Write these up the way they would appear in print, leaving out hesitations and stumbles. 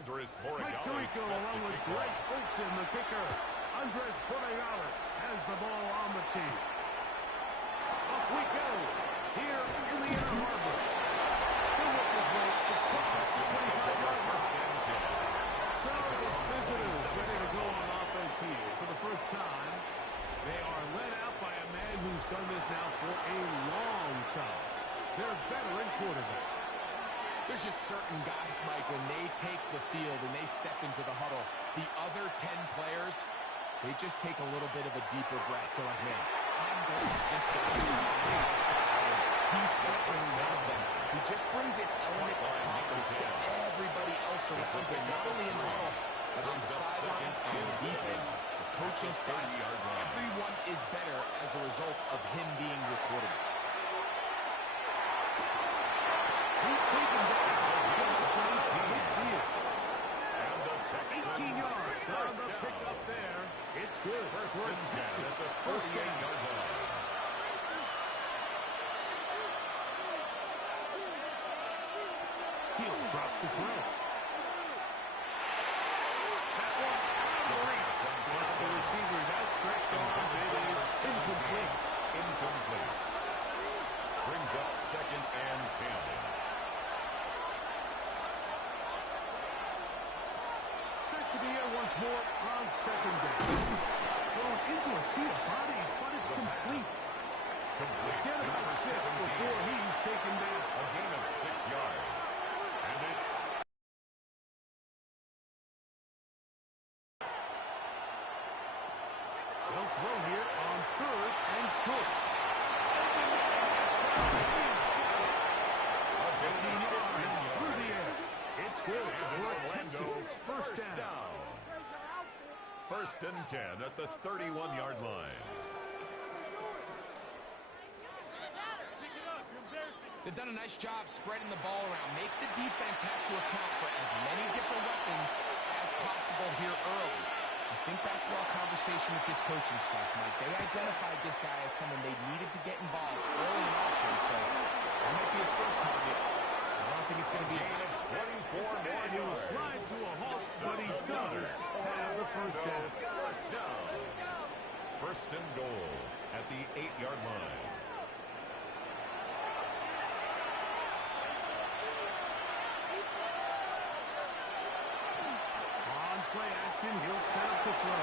Mike Tirico along with Greg Olsen, the kicker. Andres Borregales has the ball on the tee. Off we go here in the Inner Harbor. The Whippers rate across the 25-yard line. So the visitors ready to go on offense here for the first time. They are led out by a man who's done this now for a long time. Their veteran quarterback. There's just certain guys, Mike, when they take the field and they step into the huddle, the other 10 players, they just take a little bit of a deeper breath. They're like, man, I'm going to this guy who's on the other side. He's certainly one of them. He just brings an element of confidence to everybody else around him, not only in the huddle, but on the sideline, on the defense, the coaching staff. Everyone is better as the result of him being your quarterback. He's taken down. 18 yards on the pickup there. It's good. First and 10 at the 48-yard line. He'll drop the throw. That one out of reach. Plus the receiver's outstretched arms. It is incomplete. Incomplete. Brings up second and 10. To the air once more on second down. Going into a sea of bodies, but it's complete. Get about 6 before he's taken down. A gain of 6 yards. And it's... They'll throw here on third and short. A 15 yards through the air. It's good for a Texans first down. First and 10 at the 31-yard line. They've done a nice job spreading the ball around. Make the defense have to account for as many different weapons as possible here early. I think back to our conversation with this coaching staff, Mike. They identified this guy as someone they needed to get involved early and often, so that might be his first target. I don't think it's going to be his next. 24 more and he will slide to a halt, but he does have the first down. First and goal at the 8-yard line. On play action, he'll set up to throw.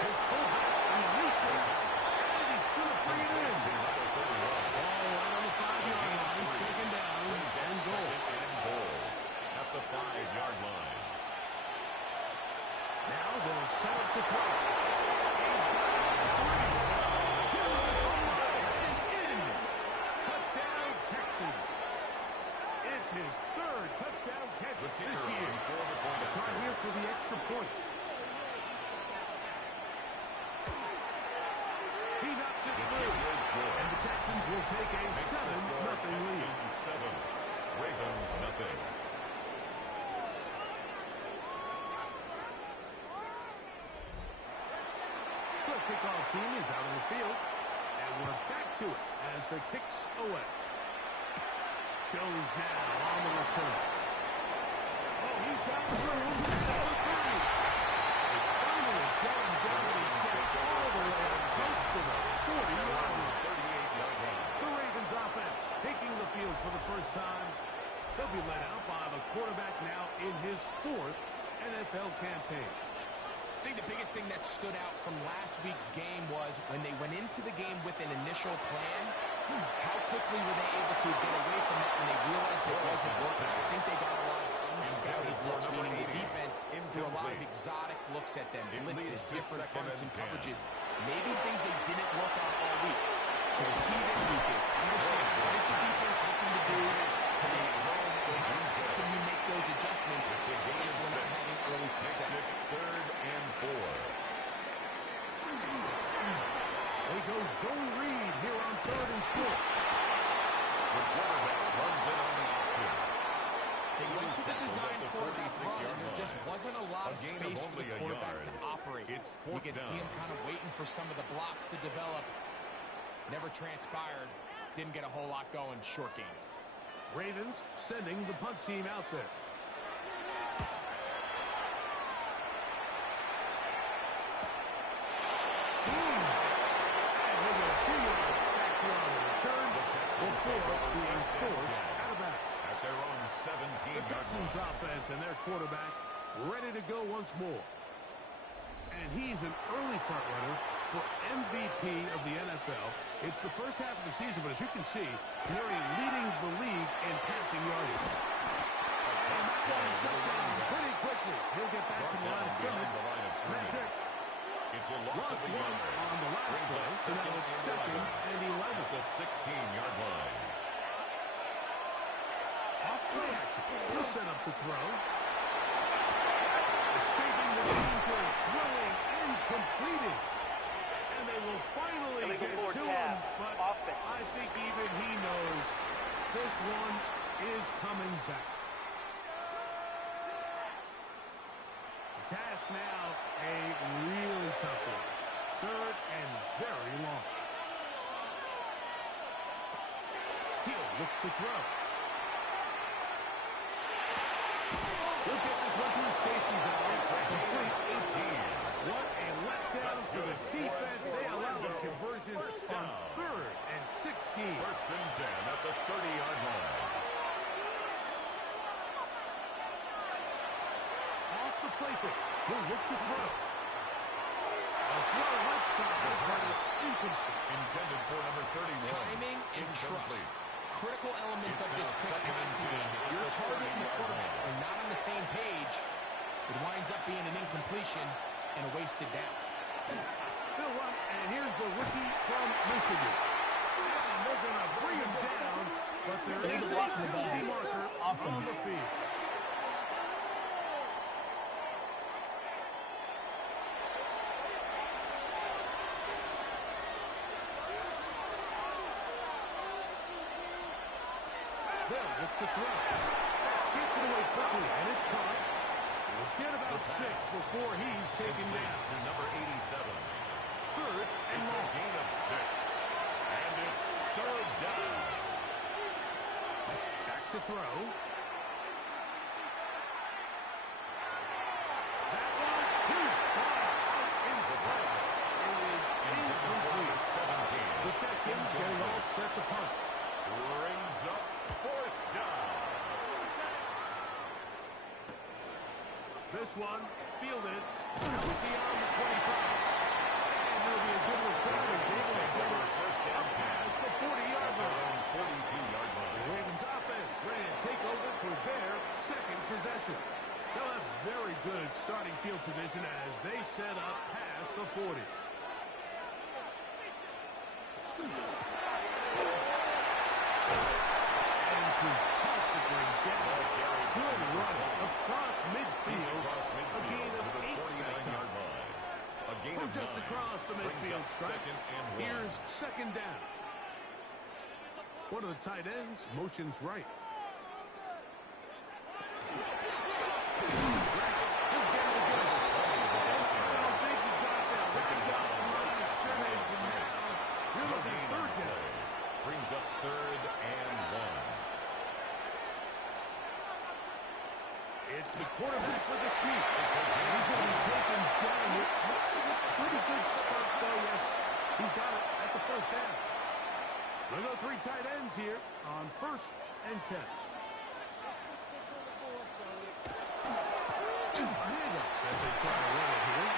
His fullback releasing, and he's going to bring it in. Ball right on the 5-yard line, second down and goal. At the 5-yard line. Now they'll set up to throw. Touchdown, Texans. It's his third touchdown catch this year. A try here for the extra point. He knocks it through. And the Texans will take a 7-0 lead. 7. Ravens nothing. The kickoff team is out on the field, and we're back to it as the kicks away. Jones now on the return. Oh, he's got the room. Number 30. Finally got him down and gets all the way up close to the 40-yard line. 38-yard line. The Ravens offense taking the field for the first time. They'll be led out by the quarterback now in his 4th NFL campaign. I think the biggest thing that stood out from last week's game was when they went into the game with an initial plan, how quickly were they able to get away from that when they realized it wasn't working. I think they got a lot of unscouted looks, meaning the defense threw a lot of exotic looks at them, blitzes, different fronts and coverages, maybe things they didn't work on all week. So the key this week is understand what is the defense looking to do today. How can you make those adjustments if we're not having early success? 3rd and 4. They go zone read here on 3rd and 4. The quarterback runs in on the option. They went to the design quarterback run, and there just wasn't a lot of space for the quarterback to operate. You can see him kind of waiting for some of the blocks to develop. Never transpired. Didn't get a whole lot going. Short game. Ravens sending the punt team out there. Ravens offense and their quarterback ready to go once more. And he's an early front runner for MVP of the NFL. It's the first half of the season, but as you can see, he's already leading the league in passing yardage. And that one shut down pretty quickly. He'll get back to the line of scrimmage. That's it. It's a loss of a One yard. on the last Brings play, up so now it's second and 11. at the 16-yard line. Off play action. He'll set up to throw. Escaping the danger, throwing and completing. And they will finally get to him, but I think even he knows this one is coming back. The task now, a really tough one. Third and very long. He'll look to throw. He'll get this one to the safety valve. Complete 18. What a letdown for the defense. They allow a conversion on third and 16. First and 10 at the 30-yard line. Off the play fake. He'll look to throw. A throw left side, but it's incomplete. Intended for number 31. Timing and Incomplete. trust. Critical elements It's of this now quick second and passing 10 game. If at your the target and the 30-yard quarterback line. are not on the same page, it winds up being an incompletion and a wasted down. They'll run, and here's the rookie from Michigan. And they're going to bring him down, but there is a penalty marker on the field. They'll look to throw. Gets it away quickly, and it's caught. We'll get about 6 before he's taken down. To number 87. Third and It's a long. gain of 6. And it's third down. Back to throw. That one too far out in front. It is incomplete. 17. The Texans getting all set to punt. Brings up fourth down. This one fielded out beyond the 25. And it'll be a good return. He's able to get it First up and 10. past the 40-yard Their line. own 42-yard The line. Ravens offense ready to take over for their second possession. They'll have very good starting field position as they set up past the 40. And who's tough to bring down. Good run across midfield. A gain of 8 that time. A gain From of just 9. across the Brings midfield up stripe. second and 1. Here's second down. One of the tight ends motions right. Brings up third and 1. It's the quarterback with the sneak. And he's going to be taken down. It looks like a pretty good start, though. Yes, he's got it. That's a first down. We'll go 3 tight ends here on first and 10. A handoff as they try to run it here.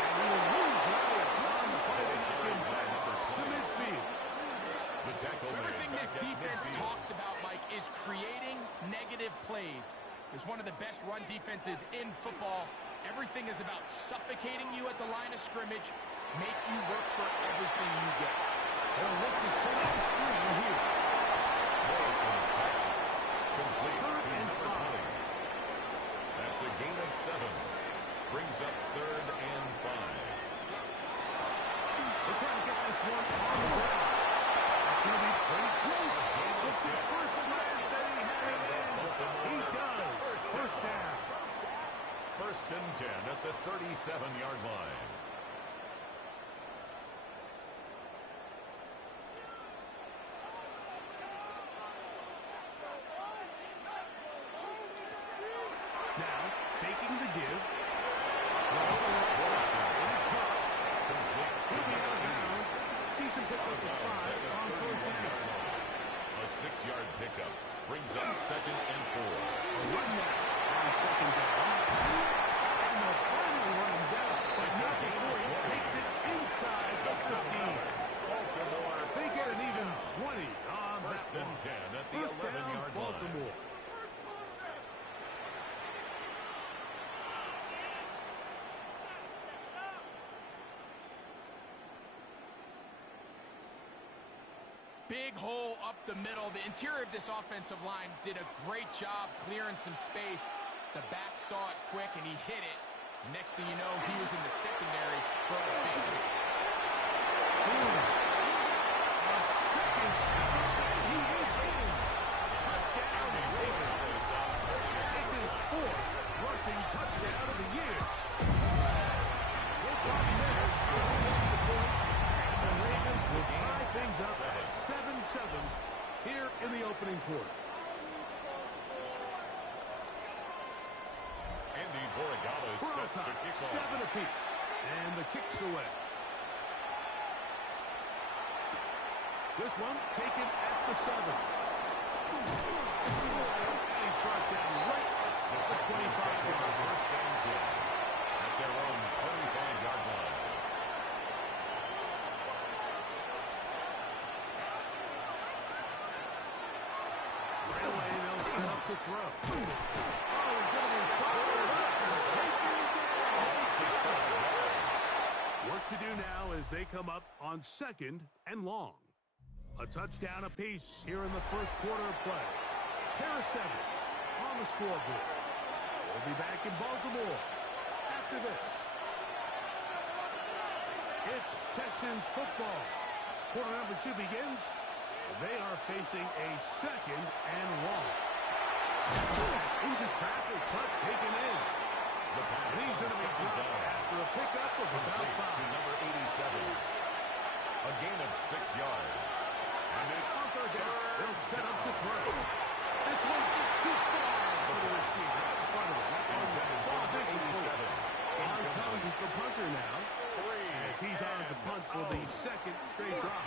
And we will lose yardage on the play to knock him back to midfield. The tackle So everything made this back at defense midfield. talks about, Mike, is creating negative plays. It's one of the best run defenses in football. Everything is about suffocating you at the line of scrimmage, make you work for everything you get. They'll look to set up the screen here. Wilson's pass. Complete Third to and number 5. 20. That's a gain of 7. Brings up third and 5. They're trying to get this one on the ground. It's going to be pretty close. It's the first glance that he had it in. He does. First down. First and 10 at the 37-yard line. Now, faking the give. He'll be out of bounds. Decent pickup of 5 on first down. A 6-yard pickup. Brings up 2nd and 4. A run now on 2nd down. And they'll finally run him down. But not before he takes it inside the 15. Baltimore. They get an even 20 on that 1st and 10 at the First down, 11-yard line. Baltimore. Big hole up the middle. The interior of this offensive line did a great job clearing some space. The back saw it quick, and he hit it. The next thing you know, he was in the secondary for a big hit. A second stop, and he is in. Touchdown, Ravens. It's his 4th rushing touchdown of the year. With 5 minutes, the point, and the Ravens will tie things up at 7-7 here in the opening quarter. Andy Borregales set to kick off. 7 apiece, and the kick's away. This one taken at the 7. And he's brought down right at the 25-yard line. 1st and 10 at their own 25-yard line. Right away, they'll set up to throw. Oh, he's going to be fired up and taken down. Work to do now as they come up on 2nd and long. A touchdown apiece here in the first quarter of play. Pair of 7s on the scoreboard. We'll be back in Baltimore after this. It's Texans football. Quarter number 2 begins. They are facing a 2nd and long. Into traffic, but taken in. And he's going to be dropped after a pickup of about 5. To number 87. A gain of 6 yards. And it's On 3rd down. They'll set up to throw. This one just too far for the receiver. Right in front of him. That one falls incomplete. On comes the punter now. As he's on to punt for the 2nd straight drop.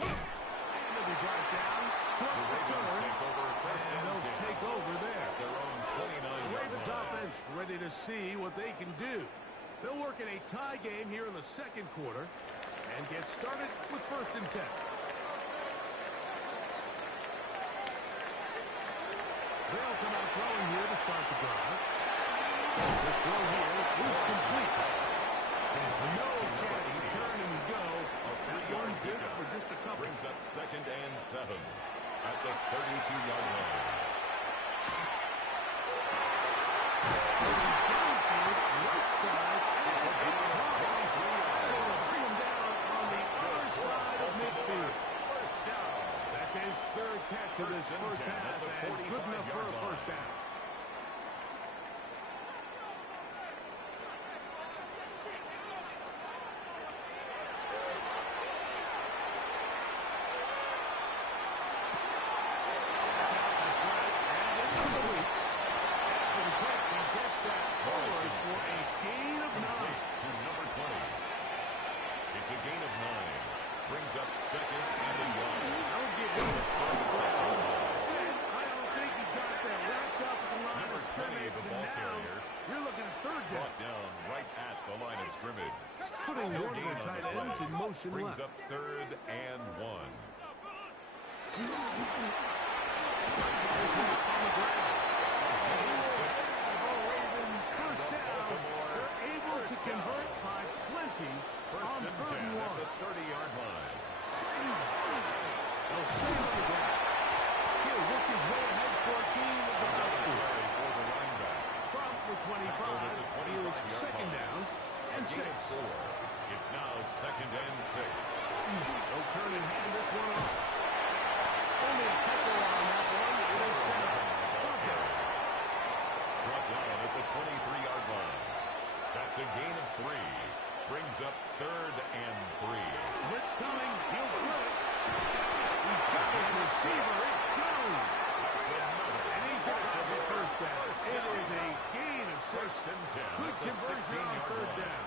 And they'll be brought down. Short return. And they'll take over there. their own 29-yard Ravens line. offense ready to see what they can do. They'll work in a tie game here in the 2nd quarter and get started with 1st and 10. They'll come out throwing here to start the drive. The throw here is complete. And no chance to turn and go. That one good for just a couple. Brings up 2nd and 7 at the 32-yard line. Downfield, right side, and it's a big run. They will bring him down on the other side of midfield. First down. That's his 3rd catch of this first half, and good enough for a first down. It's a gain of 9. Brings up 2nd and 1. Don't get hit. I don't think he got that wrapped up at the line of scrimmage, the and ball now carrier. you're looking at 3rd down. Brought down right at the line of scrimmage. Putting No one of gain the on tight the play. ends in motion Brings left. up 3rd and 1. This one on the ground. Ravens first down. They're able to convert by plenty First on and 3rd 10 and at 1. the 30-yard line. They'll stay on the ground. He'll work his way ahead for a gain of about 4. For the linebacker. From the 25, he was 2nd down and 6. 4. It's now 2nd and 6. No turn and hand this one off. Only a couple on that one. It is set up. Brought down at the 23-yard line. That's a gain of 3. Brings up 3rd and 3. Blitz coming. He'll throw it. He's got his receiver. It's Jones. And he's got it for first down. It is a gain of 6. First and 10. Good at the conversion on 16-yard 3rd line. down.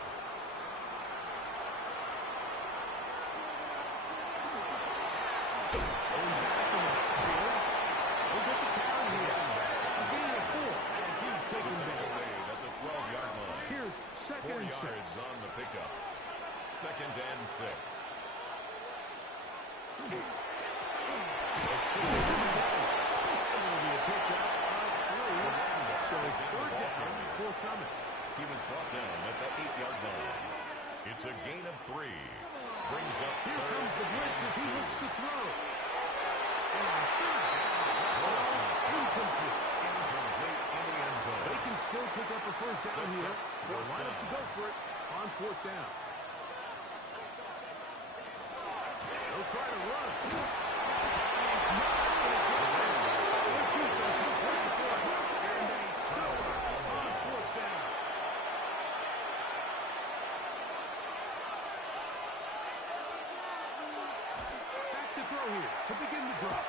Second 4 and 6. yards on the pickup. 2nd and 6. It'll be a pickup of 3. So 3rd down, forthcoming. He was brought down at the 8-yard line. It's a gain of 3. Brings up Here 3rd comes the blitz as he and 2. looks to throw. And on 3rd down, incomplete. Incomplete in the end zone. They can still pick up a 1st down Sets here. up They'll 4th line up to down. go for it on 4th down. They'll try to run. And they score on 4th down. Back to throw here to begin the drop.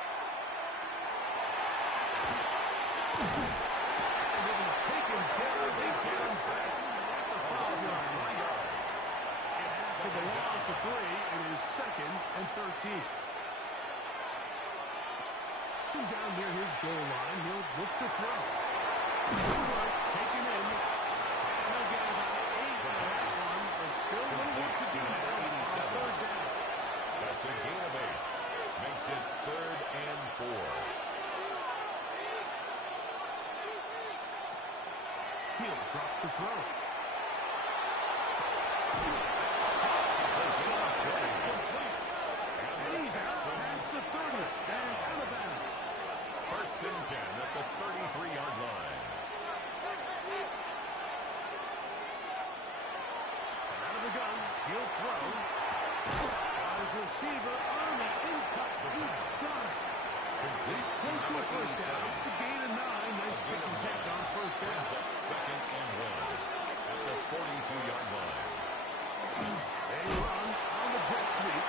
And they're going to take him down. They get him back at the 5-yard line. After the loss of 3, it is 2nd and 13. From down near his goal line, he'll look to throw. Taken in. And they'll get about 8 on that one, but still a little work to do now on 3rd down. That's a gain of 8. Makes it 3rd and 4. He'll drop to throw. That's complete. And he's out past the 30 and out of bounds. 1st and 10 at the 33-yard line. Out of the gun, he'll throw. Got his receiver on the in-cut. He's got it. Complete. Close to a 1st down. The gain of 9. Nice pitch and catch on 1st down. Brings up 2nd and 1 at the 42-yard line. They run on the jet sweep.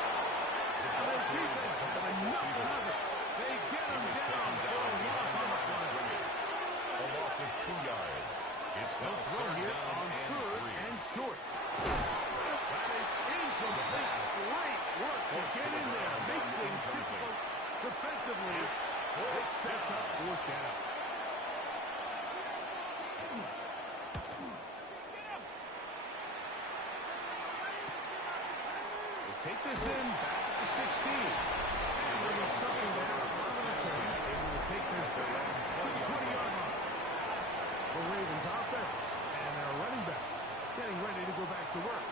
Now their defense have enough of it. They get him down for a loss on the play. A loss of 2 yards. It's now They'll throw 3rd here down on and 3rd 3. and short. That is incomplete. Great work to get in there. Make things difficult defensively. It sets up 4th down. We'll take this in back at the 16. And we're going to something there on the return. Able to take this back to the 20-yard line. The Ravens offense and their running back getting ready to go back to work.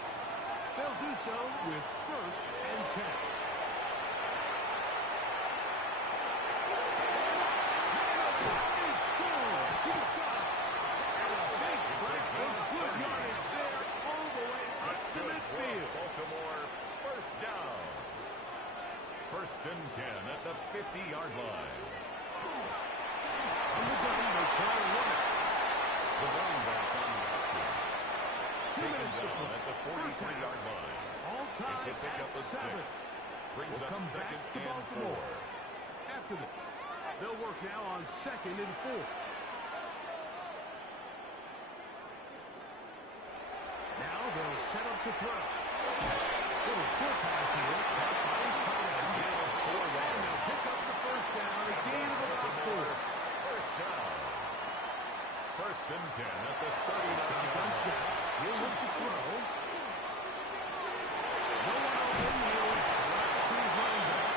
They'll do so with 1st and 10. He's got it. And a big strike for good yardage there all the way up to midfield. Baltimore, 1st down. 1st and 10 at the 50-yard line. On the gun, they try to run it. The running back on the action. 2 minutes to Down play. at the 43-yard line. All time It's a pickup at of 7. 6. Brings We'll up come 2nd back to and Baltimore. 4. After this, they'll work now on 2nd and 4. Now they'll set up to throw. Little short pass here. Caught by his tight end. And they'll pick up the 1st down. A gain of about 4. 1st down. 1st and 10 at the Shotgun 39. snap. He'll look to throw. No one open. He'll drop it to his running back.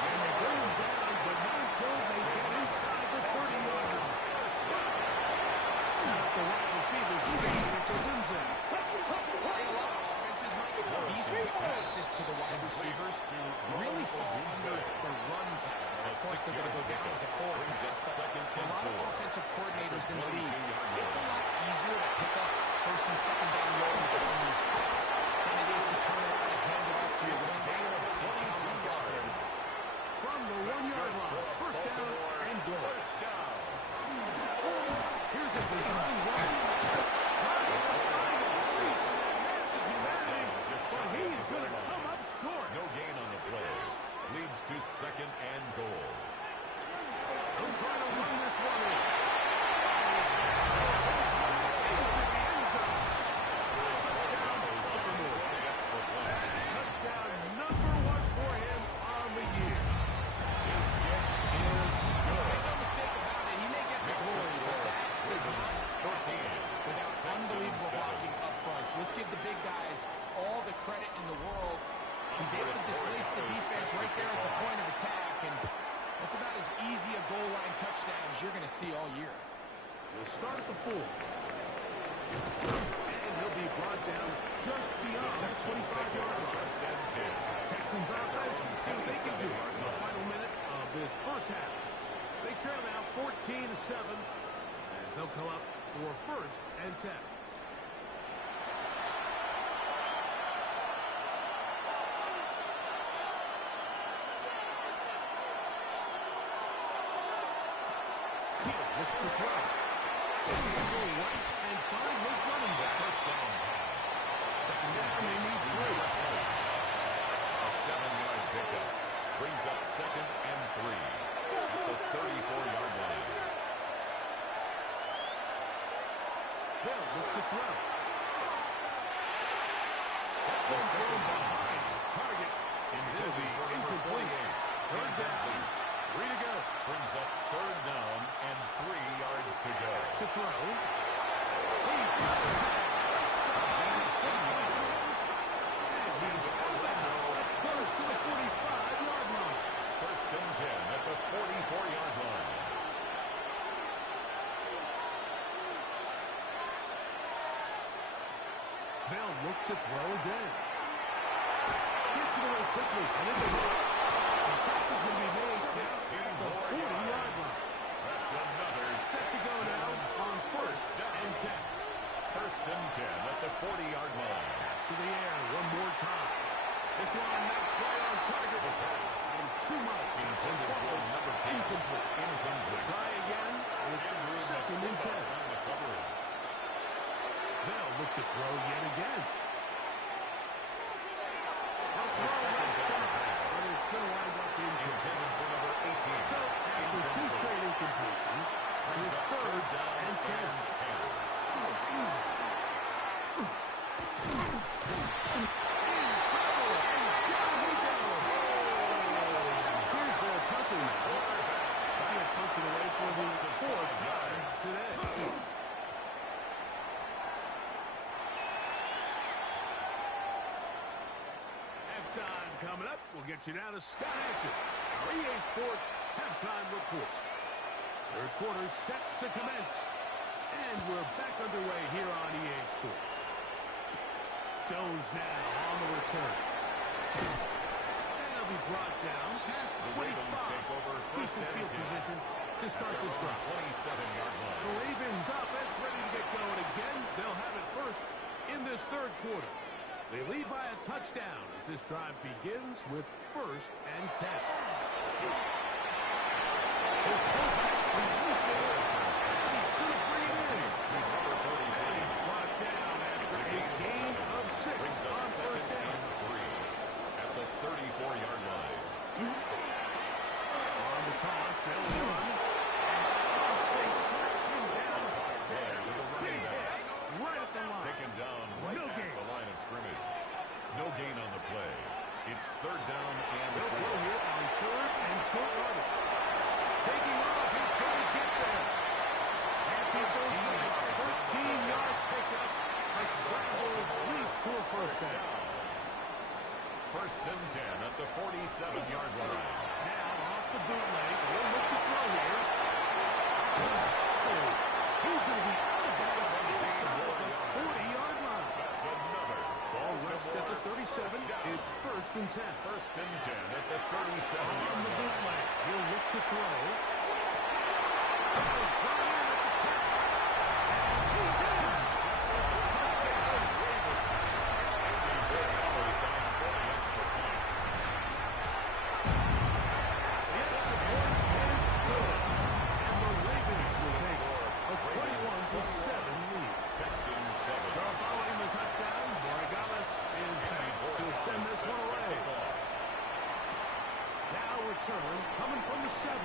And they bring him down, but not until they get inside the 30-yard line. Set up the wide receiver screen for Lindsay. A lot of offenses, Mike, these quick passes to the wide receivers really fall under the run category. Of course, they're going to go down as a forward pass, but a lot of offensive coordinators in the league, it's a lot easier to pick up 1st and 2nd down yardage on these quips than it is to turn around and hand it off to your running back and count on yards. From the 1-yard line, 1st down and goal. 1st down. Here's a design run. Trying to find a place in that massive humanity, but he's going to come up short. No gain on the play. Leads to 2nd and goal. They'll try to run this one in. Into the end zone. Touchdown, Baltimore. Touchdown number 1 for him on the year. His kick is good. Make no mistake about it, he may get the glory, but that does not 14. without unbelievable blocking up front. in the world. He's able to displace the defense right there at the point of attack, and that's about as easy a goal line touchdown as you're going to see all year. We'll start at the 4. And he'll be brought down just beyond the 25-yard line. Texans offense, we'll see what they can do in the final minute of this first half. They trail now 14-7 as they'll come up for 1st and 10. Looks to throw. He'll go right and find his running back. First down pass. Second down, they need 3. A 7-yard pickup. Brings up 2nd and 3 at the 34-yard line. They'll look to throw. That one's thrown behind his target. It'll be incomplete. Third down. 3 to go. Brings up 3rd down and 3 yards to go. To throw. He's got it. Right side. And he's 10 yards. And he's out of bounds. Close to the 45-yard line. 1st and 10 at the 44-yard line. They'll look to throw again. Gets it away quickly. And in the middle. The tackle's going to be made 16 at the more 40-yard yards. line. That's another Set to go now on 1st and 10. 1st and 10 at the 40-yard line. Back to the air one more time. This one not quite on target. And too much. Intended for number 10. Incomplete. Try again. It's 2nd and 10. They'll look to throw yet again. But it's going to wind up incomplete. Intended for number 18. So after 2 straight incompletions, it's 3rd and 10. Here's their punter now. See it punted away for the 4th time today. Halftime coming up. We'll get you now to Scott Hansen, our EA Sports halftime report. Third quarter set to commence. And we're back underway here on EA Sports. Jones now on the return. And they'll be brought down past the 25. Take over Decent field position to start this drive. 27-yard line. The Ravens offense ready to get going again. They'll have it first in this third quarter. They lead by a touchdown as this drive begins with 1st and 10. His fullback releases it. And he's going to bring it in. And he's brought down after a gain of 6 on 1st down. At the 34-yard line. On the toss, they'll run. And they smack him down. Big hit right at the line. Taken down right No at gain. the line of scrimmage. No gain on the play. It's 3rd down and They'll 4. throw here on 3rd and short yardage. Taking off, he's trying to get there. And he goes for a 13-yard pickup. A scramble leads to a 1st down. 1st and 10 at the 47-yard line. Now off the bootleg, he'll look to throw here. Oh, he's going to be out of bounds inside the 40-yard line. That's another. Ball rests at the 37. It's 1st and 10. 1st and 10 at the 37. On the bootleg, he'll look to throw. Ball brought in at the 10. And he's in. Send this one away. Now return coming from the 7.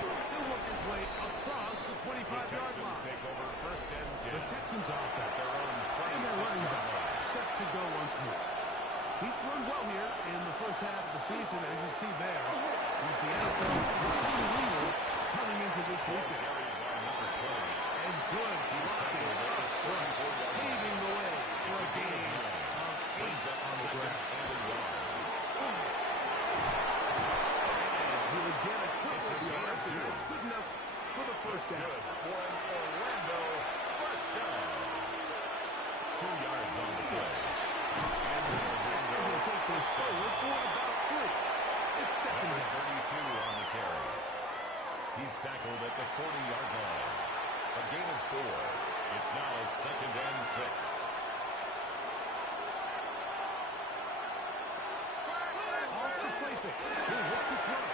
He'll work his way across the 25-yard line. Take over 1st and 10. The Texans offense. Their own And their running back set to go once more. He's run well here in the first half of the season, as you see there. He's the NFL's rushing leader coming into this weekend. And good blocking up front, paving the way for a gain of up on the second ground. and a yard. He would get a couple It's a of gain of yards, and 2. that's good enough for the first down. Good for an Orlando first down. 2 yards on the play. And And he'll take this forward for about 3. It's second number down. 32 on the carry. He's tackled at the 40-yard line. A gain of 4. It's now second and 6. Off the play fake. He'll look to throw.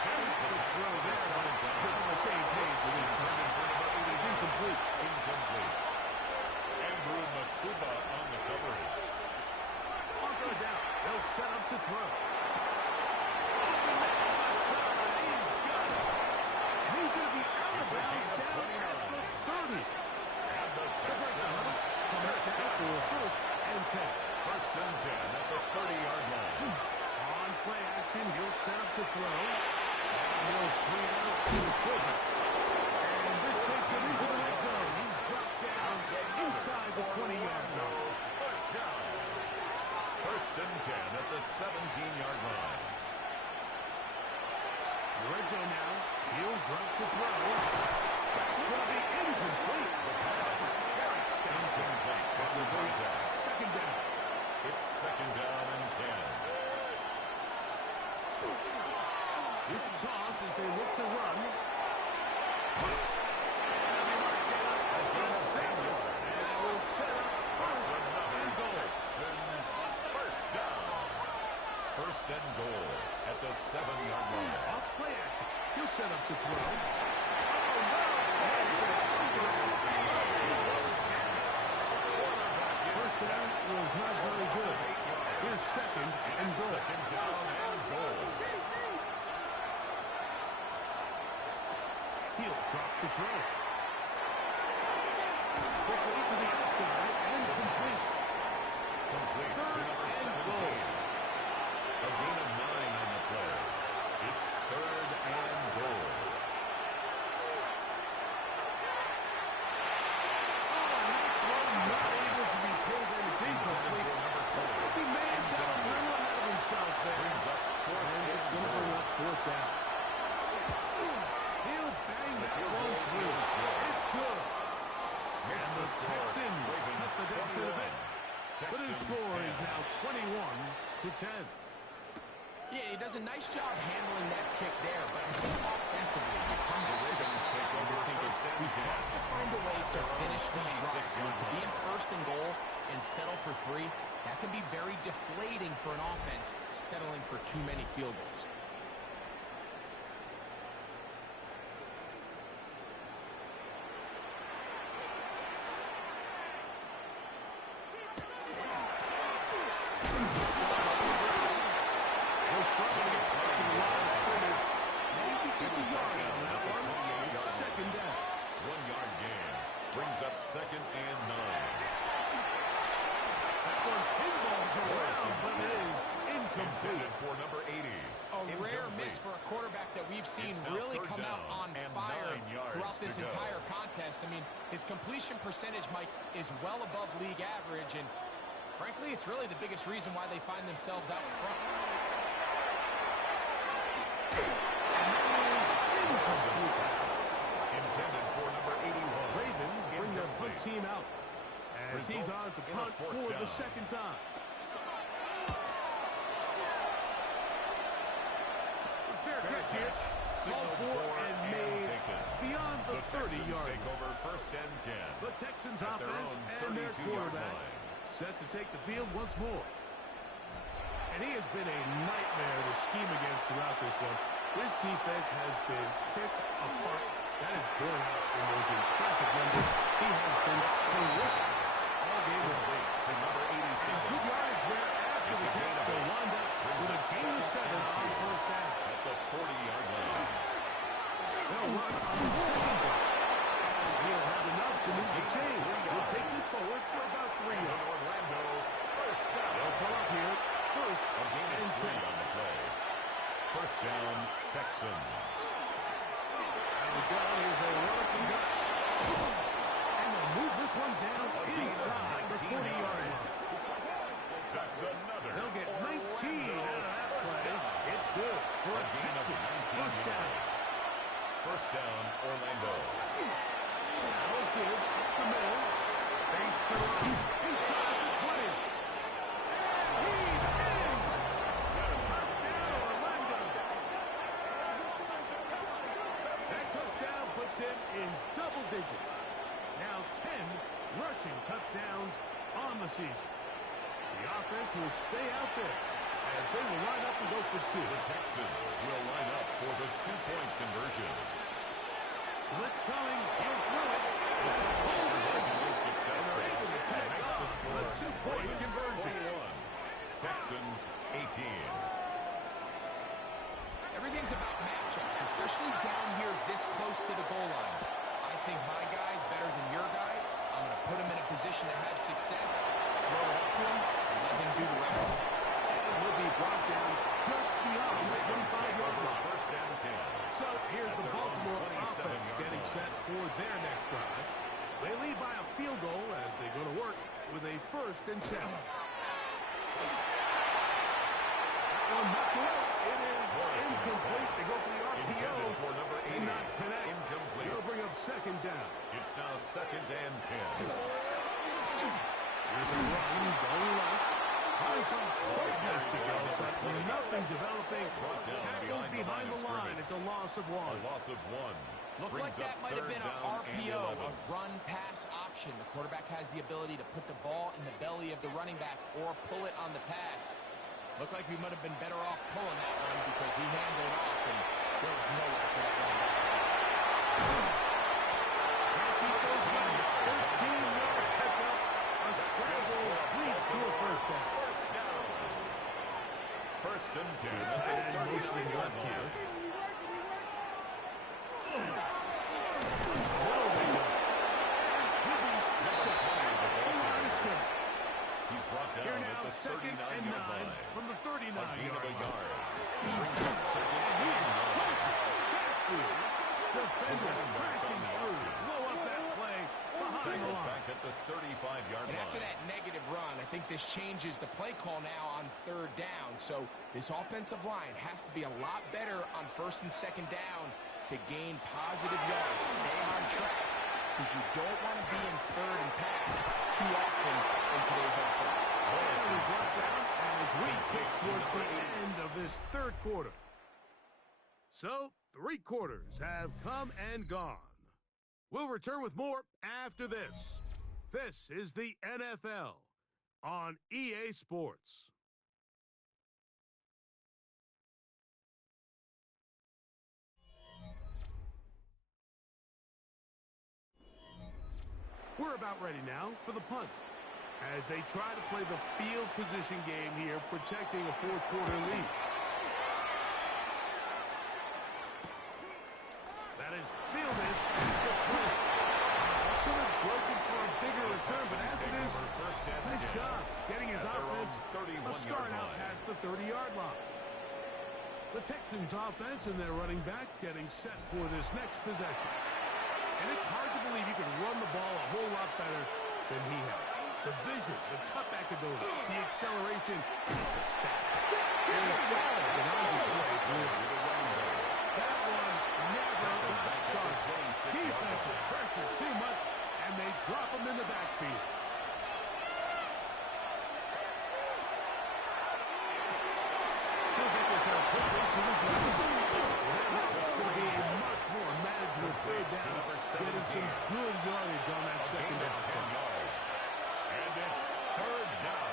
Very good throw there, but they're on the same page with his time. It's incomplete. Incomplete. Andrew Makuba on the coverage. On third down. They'll set up to throw. Open man left side. He's got it. And he's going to be out of It's a gain bounds of down 29. at the 30. And the Texans Come back first down for down. first and 10. First and 10 at the 30-yard line. On play action, he'll set up to throw. And he'll swing it out to the fullback. And this takes him into the red zone. He's dropped down inside the 20-yard line. First down. First and 10 at the 17-yard line. Red zone now. He'll drop to throw. That's going to be incomplete. The pass. Very stout. Incomplete. From the contact. Second down. It's second down and 10. This toss as they look to run. And they mark down the 7. And will set up first and goal. Texans first down. First and goal at the 7-yard line. Off play action. He'll set up to throw. First down was not very good. Here's second and goal. Second down and goal. He'll drop to throw. Quickly to the outside and completes. Complete to number 17. A gain of 9 on the play. It's third and goal. Not able to be pulled in. It's incomplete. He may have got a little ahead of himself there. Brings up fourth And it's going to bring up fourth down. He'll bang that one through. It's good. Makes And the the score. Texans Ravens cut the deficit a bit. 21. But his Texans score 10. is now 21 to 10. Yeah, he does a nice job handling that kick there, but I think offensively, you come back to the sideline and you're thinking, we have to find a way to finish these drives. I mean, to be in first and goal and settle for 3, that can be very deflating for an offense settling for too many field goals. Second down. 1-yard gain. Brings up second and 9. That one pinballs around, but it is incomplete. Intended for number 80. A rare miss for a quarterback that we've seen It's now really third come out down on and fire 9 yards throughout this to go. entire contest. I mean, his completion percentage, Mike, is well above league average, and frankly, it's really the biggest reason why they find themselves out front. Intended for number 81. Ravens bring their punt team out as he's Results on to in a punt fourth for the down. second time. Fair catch here. Called for and made beyond the The Texans 30-yard take line. over first and 10. The Texans At their offense own and their 32-yard quarterback line. set to take the field once more. And he has been a nightmare to scheme against throughout this one. This defense has been picked apart. That is borne out in those impressive numbers. He has been terrific all game long. To number 87. Good yardage there after It's the a gain catch. of They 8. wind up with a gain of 7 on first down. At the 40-yard line. They'll run on second down. And he'll have enough to move the chain. He'll take this forward for about 3 In yards. Orlando, first down. They'll pull up here. First A gain and of 3 10. on the play. First down, Texans. And the gun is a welcome gun. And they'll move this one down inside the 40-yard First down. First down, Orlando. Now give up the middle. Face to the right. Inside the 20. He's in. Touchdown, Orlando. That touchdown puts him in double digits. Now 10 rushing touchdowns on the season. The offense will stay out there as they will line up and go for two. The Texans will line up for the two-point conversion. Blitz coming. He'll throw it. Conversion is successful. They're able to take Makes the score a two-point conversion. 21. Texans 18. Everything's about matchups, especially down here this close to the goal line. I think my guy's better than your guy. I'm going to put him in a position to have success, throw it up to him, and let him do the rest. And will be brought down just beyond the 25-yard line. First and 10. So here's the Baltimore offense 27-yard getting line. set for their next drive. They lead by a field goal as they go to work with a first and 10. That one knocked away. It is incomplete. They go for the RPO. Intended for number 80. Did not connect. Incomplete. It'll bring up second down. It's now second and 10. Here's a run going left. Probably from so close to go, but nothing developing. Tackled behind the line. It's a loss of one. A loss of one. Looked like that might have been an RPO, a run-pass option. The quarterback has the ability to put the ball in the belly of the running back or pull it on the pass. Looked like we might have been better off pulling that one because he handled it off, and there was nowhere for that running back. Can't keep those guys. 13-yard pickup. A scramble leads to a first down. First and 10. Tight end motioning left here. He's brought down Here at now, the second and 39-yard 9 line. from the 39-yard line. Brings up second and 9. Defenders crashing through. Blow up that play behind the line. Back at the 35-yard And line. after that negative run, I think this changes the play call now on third down. So this offensive line has to be a lot better on first and second down to gain positive yards. Stay on track because you don't want to be in third and pass too often in today's NFL. Brought down as we tick towards the end of this third quarter. So, 3 quarters have come and gone. We'll return with more after this. This is the NFL on EA Sports. We're about ready now for the punt as they try to play the field position game here, protecting a fourth quarter lead. That is fielded at the 20. Could have broken for a bigger return, but as it is, nice job getting his offense a start out past the 30-yard line. The Texans offense and their running back getting set for this next possession. And it's hard to believe you can run the ball a whole lot better than he has. The vision, the cutback ability, the acceleration, the stats. It is all been on display for that one never starts. Defensive pressure too much, and they drop him in the backfield. He'll get this out quickly to his left. It's going to be a much more manageable third down, getting some good yardage on that second down spot. And it's third down.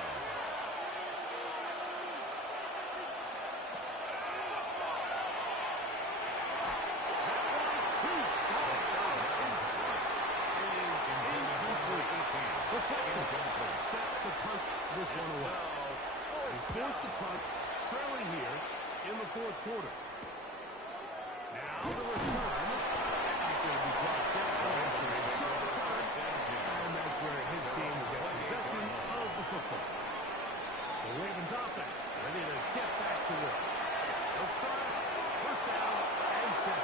The Texans set to punt this one away. They're forced to punt, trailing here in the fourth quarter. Now the return. He's going to be brought down after a short return. And that's where his team will get possession of the football. The Ravens offense ready to get back to work. They'll start first down and 10.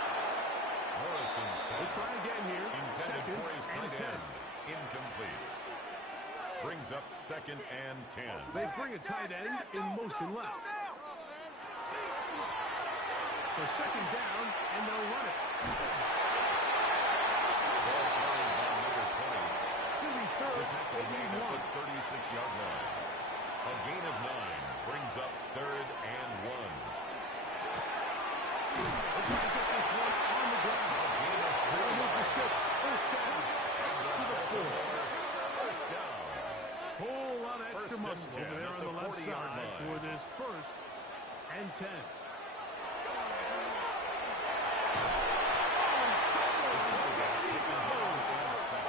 Morrison's pass. We'll try again here. Intended Second for his and tight 10. end. Incomplete. Brings up second and 10. They bring a tight end in motion left. So second down, and they'll run it. Ball carried by number 20. Give me To third, tackle they the need gain at one. the 36-yard line. A gain of 9 brings up third and 1. They're trying to get this one on the ground. A gain of 4 They'll move the yards. sticks. First down to the 4. First down. Whole lot of extra First and muscle 10 over there at on the the left 40-yard side line. for this first and 10.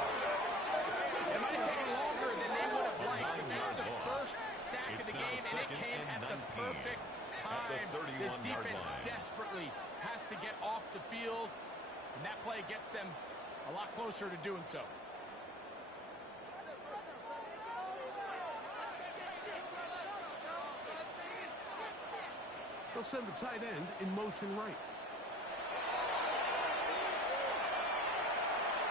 It might have taken longer than they would have liked, but that's the first sack of It's the now game, and it second came and at the 19 perfect at the time. 31-yard This defense line. desperately has to get off the field, and that play gets them a lot closer to doing so. They'll send the tight end in motion right.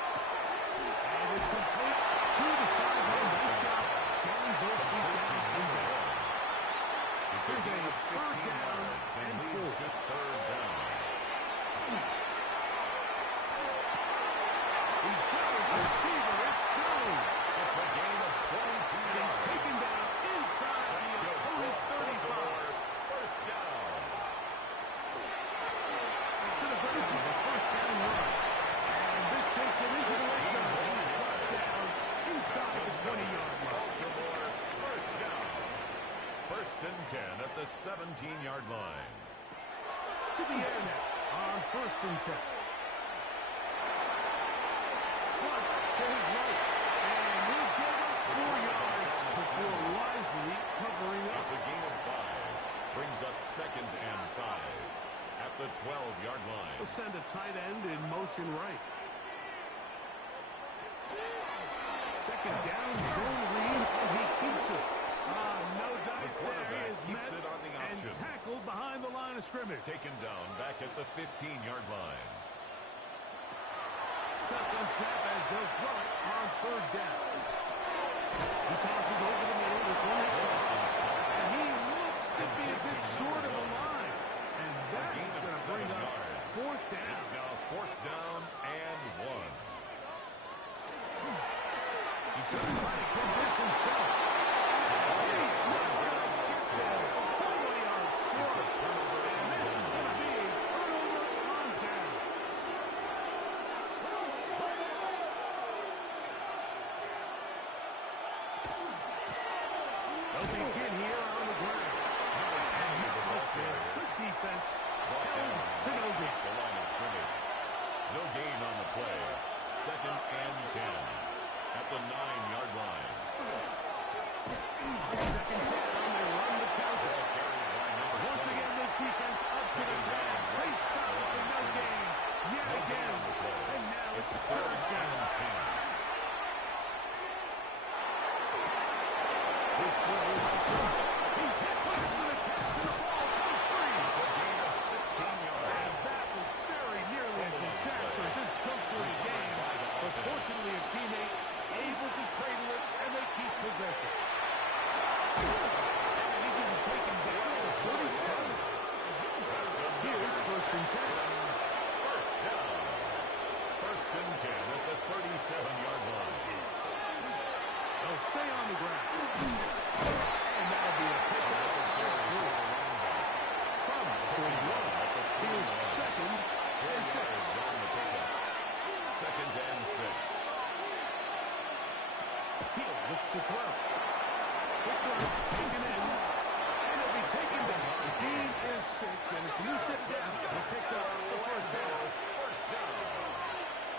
And it's complete to the sideline. Nice job getting both feet down in bounds. It's a Here's gain a of 15 third down yards and and leads 4. to third down. He's got his receiver. It's Jones. It's a gain of 22 And he's yards. taken down inside the Good. opponent's 35. First down. To the break of a first down run. And this takes him into the red zone. He's brought down inside the 20-yard line. Baltimore, first down. First and 10 at the 17-yard line. To the air now on first and 10. Plus, to his right. And he'll get up 4 yards before wisely covering up. It's a gain of 5. Brings up second and 5 at the 12-yard line. They'll send a tight end in motion right. Second down, zone read, and he keeps it. No dice there. quarterback He is keeps met it on the and option. tackled behind the line of scrimmage. Taken down back at the 15-yard line. Shotgun snap as they'll throw it on third down. He tosses over the middle. This one is Wilson's pass. and he looks to be a bit short of the line. And that Gain is of going to 7 bring up yards. fourth down. It's now fourth down and 1. He's going to try to get this himself. He's not going to get there. A couple of yards It's a short. turnover And this is going to be a turnover on down. They'll begin here on the ground. And not much there. Good defense. Brought down To no gain. the line of scrimmage. No gain on the play. Second and 10 at the 9-yard line. Second down, they run the counter. Ball carried by number Once 20. again, this defense up to the task. They stop it for no gain. Yet No gain again. on the play. And now it's It's third down. and 10. This play is awesome. He's hit back to the catch, and the ball goes free. It's a gain of 16 yards. And that was very nearly a disaster at this juncture of the game. But fortunately, a teammate able to cradle it, and they keep possession. And he's even taken down at the 37. Here's first and 10. First down. First and 10 at the 37-yard line. They'll stay on the ground. And that'll be a pickup of 3. From the 41. Here's second and 6. On the pickup. Second and 6. He'll look to throw. The throw taken in. And it'll be taken down. The gain is 6, and it's a new set down. He picked up the first down. First down.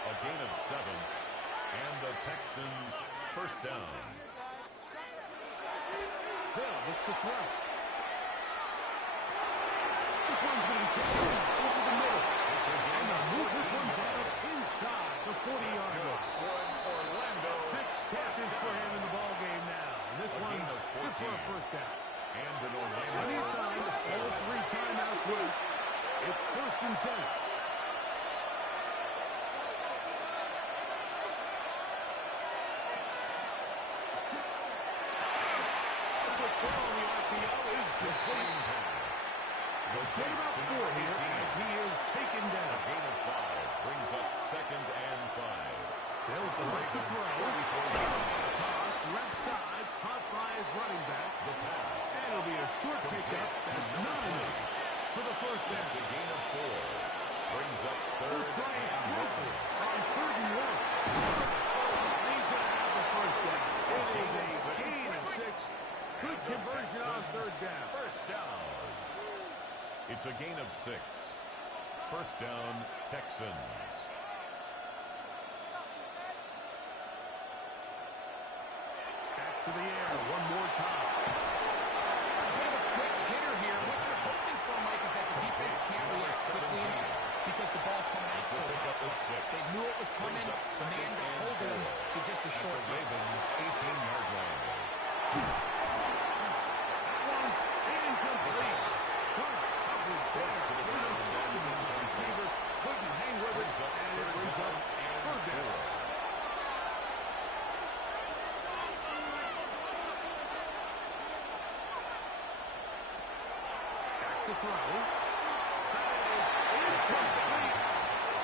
A gain of 7. And the Texans first down. They'll look to throw. This one's going to be taken in over the middle. It's a gain And of they'll move this 14 one down yards. inside the 40-yard line. Orlando. 6 catches for him in the ball game now. And this A gain one's of good for a 14. first down. And an Orlando. Plenty of time. All 3 timeouts left. It's first and 10. The quick throw on the RPO is complete. Swing pass. Get him up 4 here as he to throw. Toss left side, caught by his running back. The pass. And it'll be a short pickup. That's not enough for the first down. It's a gain of 4. Brings up They'll third try it and quickly 1. on 3rd and 1. And he's going to have the first down. It is a gain of 6. Good conversion on 3rd down. First down. It's a gain of 6. First down, Texans. Back to the air one more time. A bit of a quick hitter here. What you're hoping for, Mike, is that the defense can't react quickly enough because the ball's coming out so high. They knew it was coming. The man got hold of him to just a short The Ravens' 18-yard line. That one's incomplete. Good coverage there. The receiver couldn't hang with it, and it brings up 3rd down. Back to throw. That is incomplete.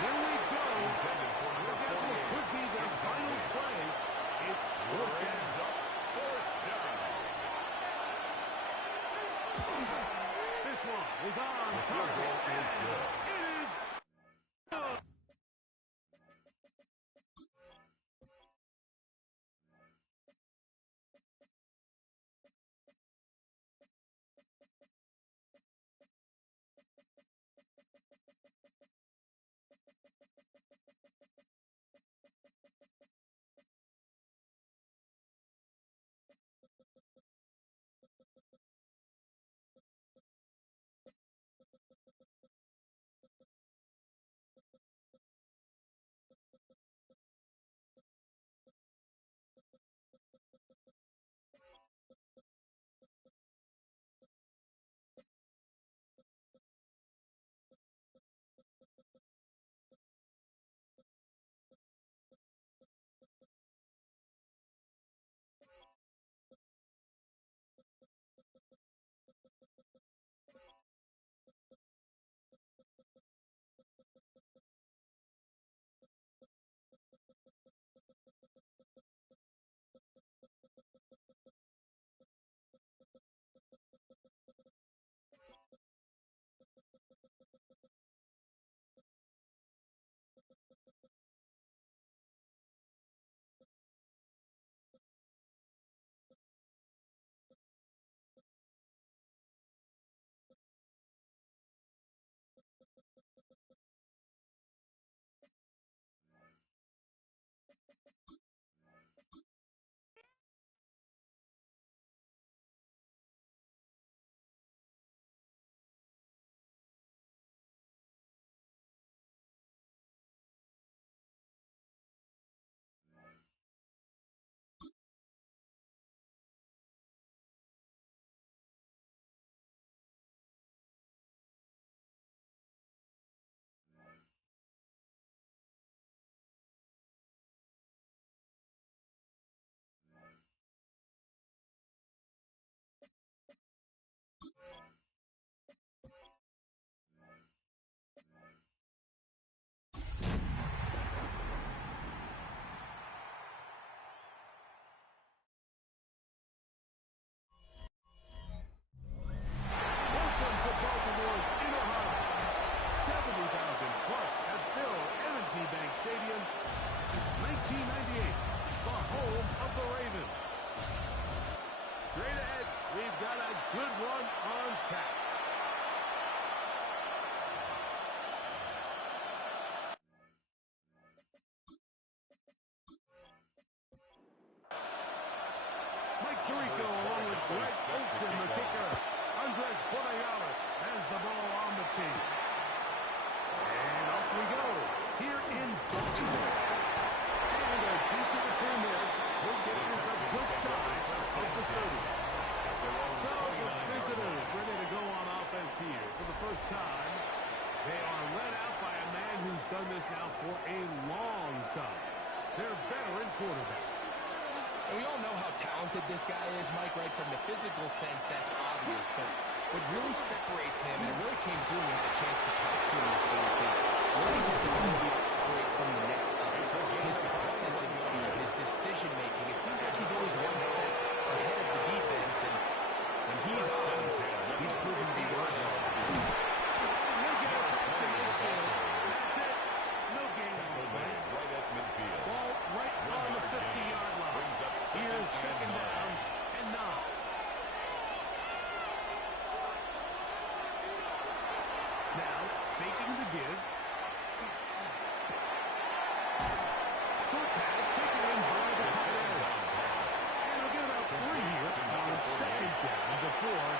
Here we go. Look out to what could be their final play. It's 4th down. This one is on target. It is good. Stadium since 1998, the home of the Ravens. Straight ahead, we've got a good one on tap. Mike Tirico along with Greg Olsen, the kicker. Andres Borregales has the ball on the tee. And off we go. Here in Baltimore. And a decent return there. He'll get this up just shy of the 30. So the visitors ready to go on offense here for the first time. They are led out by a man who's done this now for a long time. Their veteran quarterback. And we all know how talented this guy is, Mike, right? From the physical sense, that's obvious. But what really separates him, and it really came through when we had a chance to talk to him this week, is really his ability to operate from the neck up. His processing speed, his he's always one step ahead of the defense, and when he's on, he's proven to be worthy of it. He'll get it back to midfield. That's it. No gain on the play. Right at midfield. Ball right on the 50-yard line. Brings up Here's second down and 9. Now, faking the give. Short pass taken in by the tight end. And he'll get about 3 here on second down before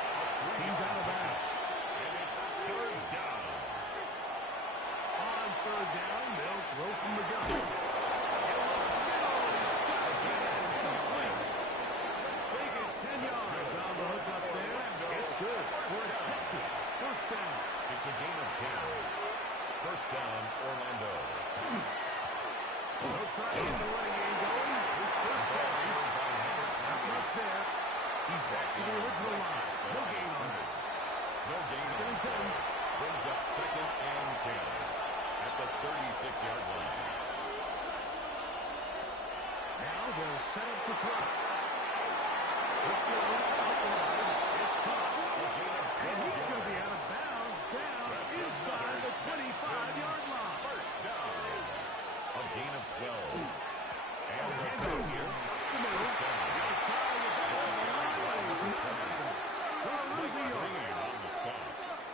he's out of bounds. And it's third down. On third down, they'll throw from the gun. He's got his man complete. They get 10 yards on the hook up there. It's good for a Texans first down. It's a gain of 10. First down, Orlando. They'll try to get the running game going. This first down. Not much there. He's back to the original line. No gain on it. No gain on Second and 10. Brings up second and 10 at the 36-yard line. Now they'll set up to throw. The throw out wide. It's caught. And he's going to be out of bounds down inside the 25-yard line. First down. A gain of 12. And the Handoff here. The middle. first down. They'll try to get the line. They'll lose a yard. Green on the stop.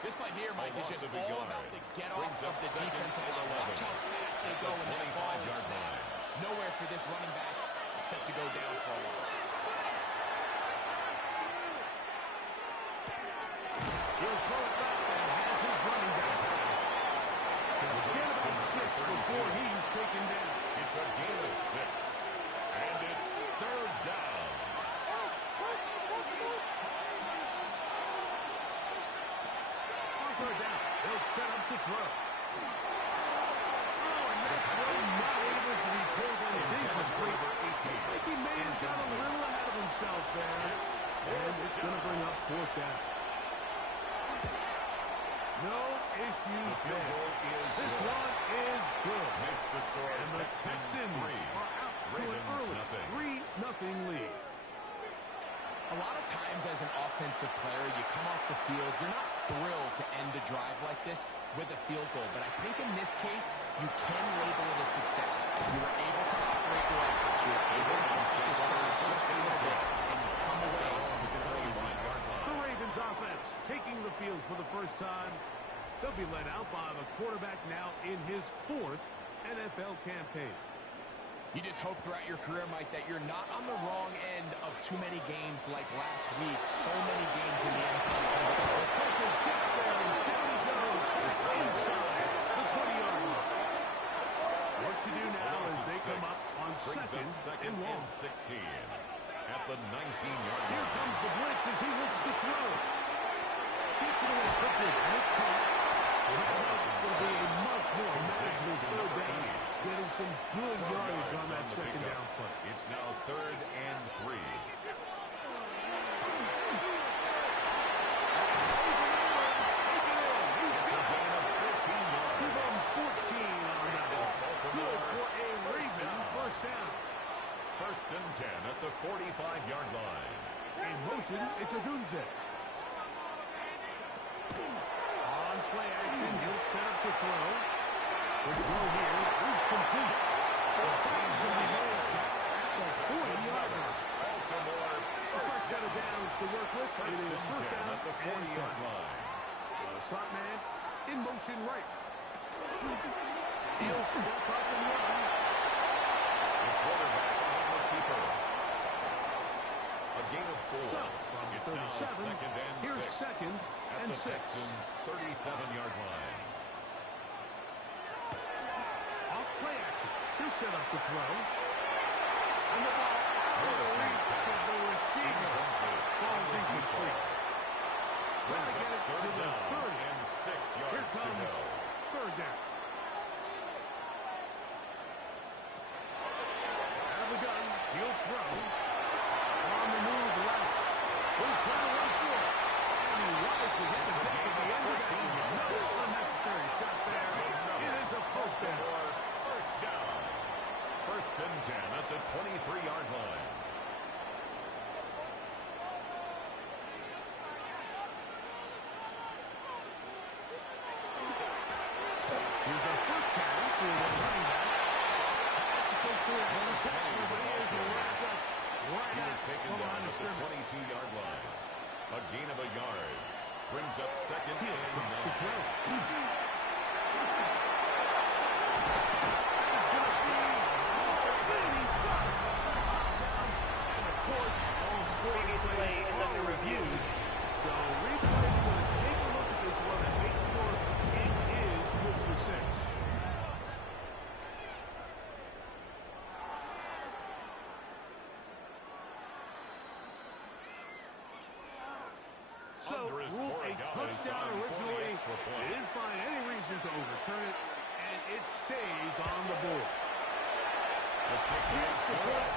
This play here, Mike, is just Loss of a all yard. about the get-off Brings of up the second defensive and line. 11. Watch how fast they go when that ball is snapped. Nowhere for this running back except to go down for a loss. He'll throw it back and has his running back pass. They'll get about 6 before he's taken down. It's a gain of 6. And it's third down. On third down, they'll set up to throw. Oh, and that throw not able to be pulled in. It's incomplete. I think he may have got a little ahead of himself there. And it's going to bring up fourth down. No issues there. This one is good. Makes the score And the Texans 3. are out to an Ravens early 3-0 lead. A lot of times as an offensive player, you come off the field, you're not thrilled to end a drive like this with a field goal. But I think in this case, you can label it a success. You were able to operate your efforts. You were able to off this drive just a little bit, and you come away with an early win. The Ravens offense taking the field for the first time. They'll be led out by the quarterback now in his 4th NFL campaign. You just hope throughout your career, Mike, that you're not on the wrong end of too many games like last week. So many games in the NFL. The pressure gets there, and down he goes inside the 20-yard line. What to do now as they come up on second and long. 16 at the 19-yard line. Here comes the blitz as he looks to throw. Gets it away quickly, and it's caught. Will be a much more manageable third down. Getting some good yardage on that second down play. It's now third and 3. He's It's a got gain of 14 yards. Give him 14 on that one. Good for a Raven first down. First and 10 at the 45-yard line. In motion, it's a Dunze. On play action, he'll set up to throw. The throw here is complete. The time's going to be made at the 40-yard line. Baltimore A fresh set of downs to work with. It first is and first 10 down at the and 40-yard 10. line. Slot man in motion right. He'll step up and run. The quarterback on the keeper. A gain of 4. So, from It's now 37, second and here's 6 second at and the 6. Texans' 37-yard line. Off play action. He'll set up to throw. And the ball out of the reach of the receiver. Falls incomplete. Trying to get it to the 30. And 6 yards Here to comes go. third down. Out of the gun, he'll throw. On the move left. He'll try to run for it. And he wisely hit the deck at the end of that one. No unnecessary shot there. It is a first down. First down. First and 10 at the 23-yard line. A gain of a yard. Brings up second and 9. Previous play is under review. So replay's going to take a look at this one and make sure it is good for 6. So, ruled a touchdown originally. They didn't find any reason to overturn it, and it stays on the board. Here's the point.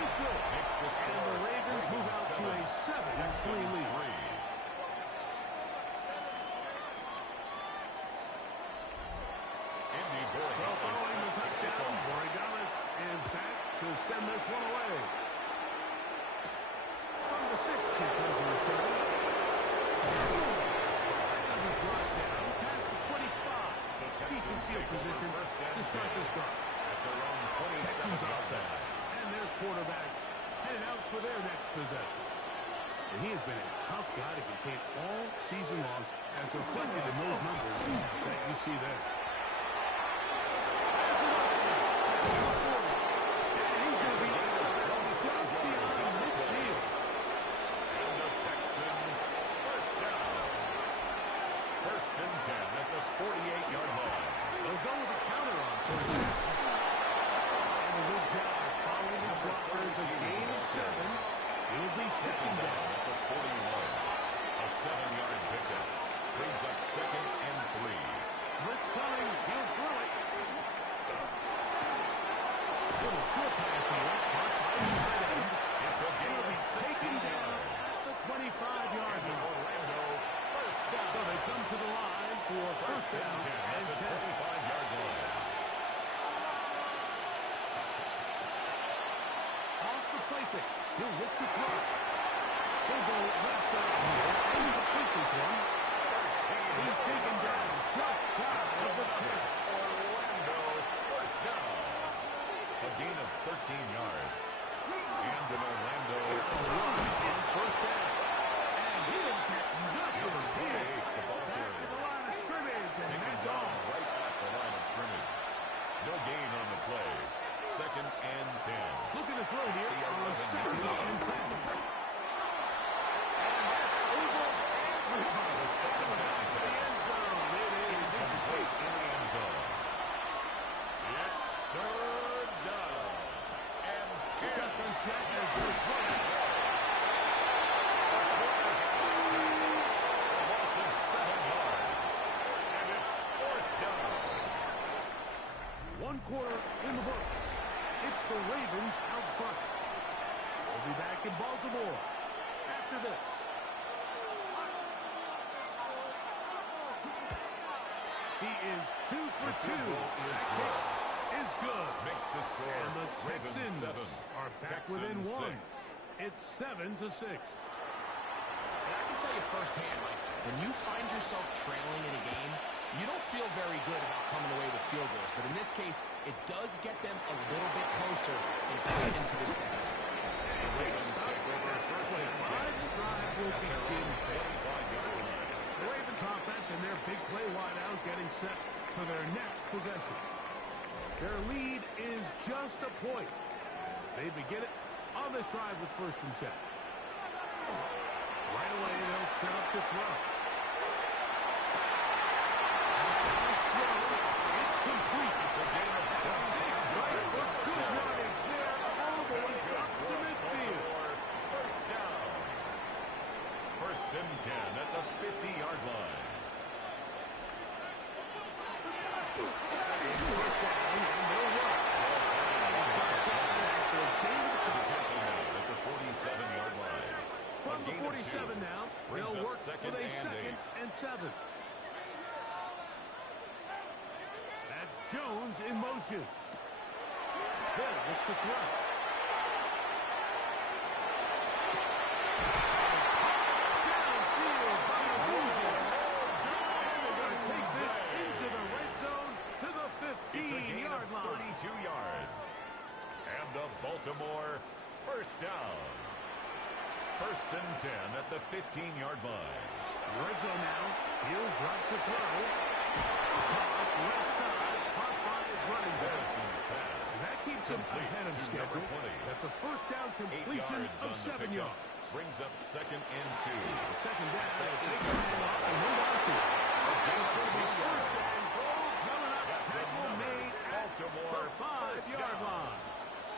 It's good. And the Ravens move out to a 7-3 lead. So following the touchdown, Borregales is back to send this one away. From the 6, here comes the return. Another brought down past the 25. Decent field position to start this drive. Texans offense and their quarterback headed out for their next possession. And he has been a tough guy to contain all season long, as reflected in those numbers that you see there. And he's going to be just beyond midfield. And the Texans first down. First and 10 at the 48-yard line. They'll go with a counter on first down. And a good job following the blockers, a gain of 7. It'll be second down at the 41. A 7-yard pickup. Brings up second and 3. Blitz coming. He'll throw it. Little short pass here. It's a gain of 16 taken down yards. at the 25-yard line. Orlando first down. So they come to the line for first down at and the 10. 25-yard line. Off the play fake. He'll look to throw. He'll go left side here and complete this one. He's taken down just shy of the 10. Orlando first down. A gain of 13 yards. And an Orlando on first down. And he didn't get nothing. the ball Back to the line of scrimmage, and taken that's down all. right at the line of scrimmage. No gain on the play. Second and 10. Looking to throw here on second and 10. And that's over everybody. Second down for the end zone. It is incomplete In the end zone. It's third down. And 10. shotgun snap as there's one. A loss of 7 yards. And it's fourth down. 1 quarter in the books. It's the Ravens out front. We'll be back in Baltimore after this. He is 2 for 2. That kick is good. Makes the score. And the Ravens Texans 7. are back Texans within 1. 6. It's 7-6. And I can tell you firsthand, like, when you find yourself trailing in a game, you don't feel very good about coming away with field goals. But in this case, it does get them a little bit closer and coming into this deficit. The Ravens take over first and 10. The drive will begin. 25-yard line. The Ravens offense and their big play wideout getting set for their next possession. Their lead is just a point. They begin it on this drive with first and 10. Right away, they'll set up to throw. It's complete. It's a gain of 20 Big strike for good yardage there, all the way up to midfield. First down. First and 10 at the 50-yard line. It's first down, and they'll run. At the 47-yard line. From the 47 now, Brings they'll up work second with a and 8. second and 7. That's Jones in motion. They'll look to throw. Downfield by Abuja. And they're going to take this into the red zone to the It's a gain 15-yard of line. 32 yards. And a Baltimore first down. First and 10 at the 15-yard line. Red zone now. He'll drop to throw. Toss left side. Caught by his running back. Harrison's pass. And that keeps him ahead of schedule. That's a first down completion of 7 yards. Brings up second and 2. Second down. They can hang off and hold on to it. It's going to be first and goal coming up. Tackle made at the 5-yard line.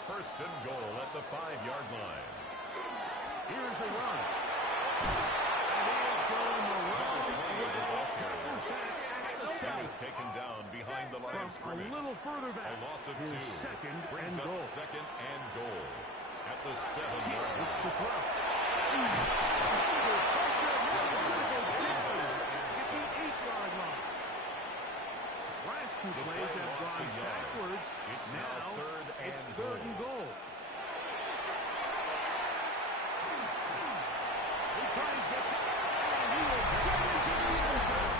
First and goal at the 5-yard line. Here's a run. And he is going the wrong way. Tackled back at the He is 7. taken down behind the line of From a scrimmage. little further back. A loss of His 2. second Brings and up goal. second and goal at the 7-yard line. To throw. Under pressure. Now he's going to go down at the 8-yard line. So last two The plays play have lost gone a yard. backwards. It's Now now third it's and third and goal. They try to get that. And he will get into the end zone.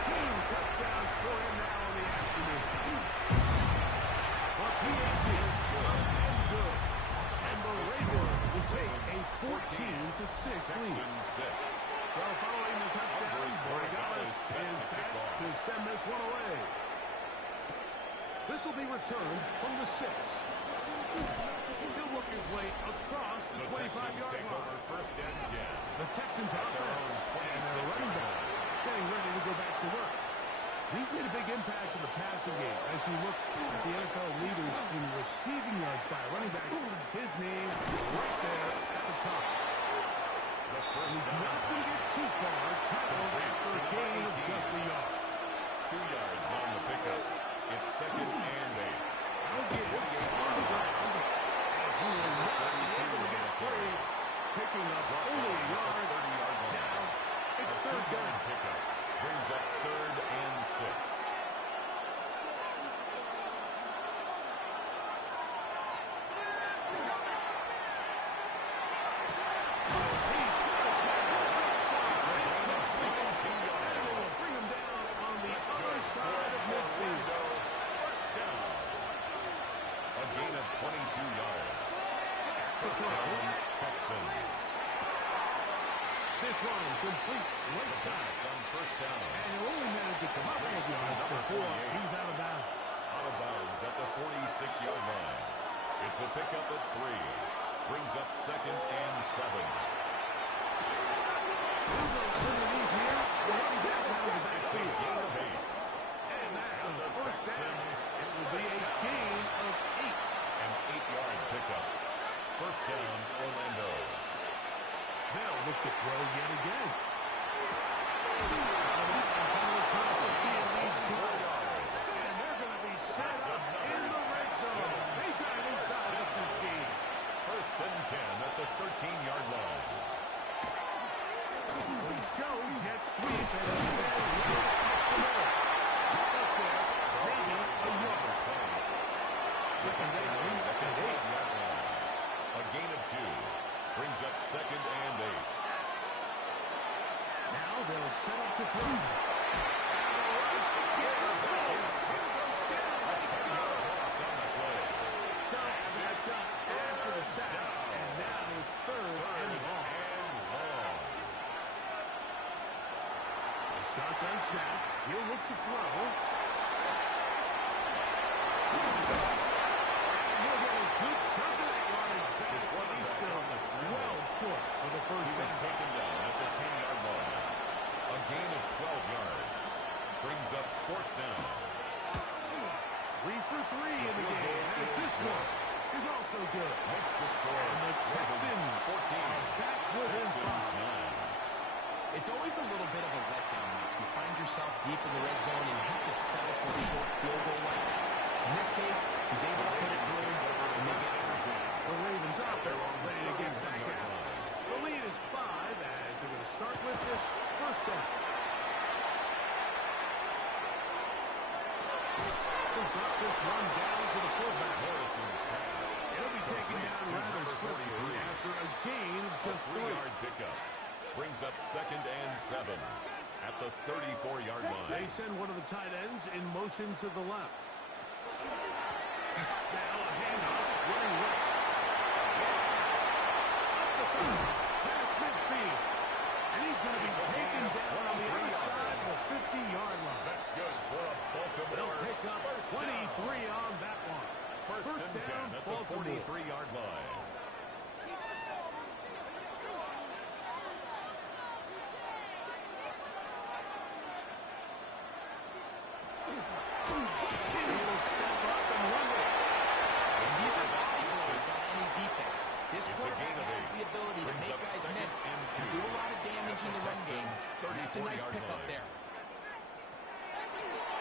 2 touchdowns for him now in the afternoon. But PH is up and good. And the Ravens will take a 14-6 lead. Texans 6. So following the touchdown, Borregales is back to send this one away. This will be returned from the 6. He'll work his way across the 25-yard line. First and 10. The Texans offense and their running back getting ready to go back to work. He's made a big impact in the passing game. As you look at the NFL leaders in receiving yards by a running back, his name right there at the top. He's not going to get too far. Tackled after a gain of just a yard. 2 yards on the pickup. It's second and 8. I'll get it on the ground. And he will not be able to get free. Picking up only a yard. 30-yard line. Now it's third down. Pickup brings up third and 6. This one complete right side. On first down. And he'll only manage a couple of yards before he's out of bounds. Out of bounds at the 46-yard line. It's a pickup at 3. Brings up second and 7. Underneath here, the running back out of the backfield. Gain of 8. And that's a first down. It will be a gain of 8. An 8-yard pickup. First down, Orlando. They'll look to throw yet again. Across the field, these guys. And they're going to be set up in the red zone. They got it inside the 15. First and 10 at the 13-yard line. The show jet sweep and instead right up the middle. That's it. Maybe a yard. Second down at the 8-yard line. A gain of 2. Brings up second and 8. Now they'll set up to throw. After the sack, and now it's third and long. A shotgun snap. He'll look to throw. And he'll get a good chunk of that yardage back, but he's still well short of the first He was down. taken down at the 10-yard line. A gain of 12 yards. Brings up fourth down. 3 for 3 in the game, as this one is also good. Makes the score. And the Texans 14. are back within Texans 5. 9. It's always a little bit of a letdown. You find yourself deep in the red zone and you have to settle for a short field goal like that. In this case, he's able to put it through and make it 14. The Ravens offense ready to get back out. The lead is 5 as they're going to start with this first down. They'll drop this one down to the fullback. Harrison's pass. It'll be taken down rather swiftly after a gain of just 3. 3-yard pickup. Brings up second and 7 at the 34-yard line. They send one of the tight ends in motion to the left. Now a handoff running right. make up guys second miss and and do a lot of damage in the run game. Texans' That's a nice 34-yard pickup line. there.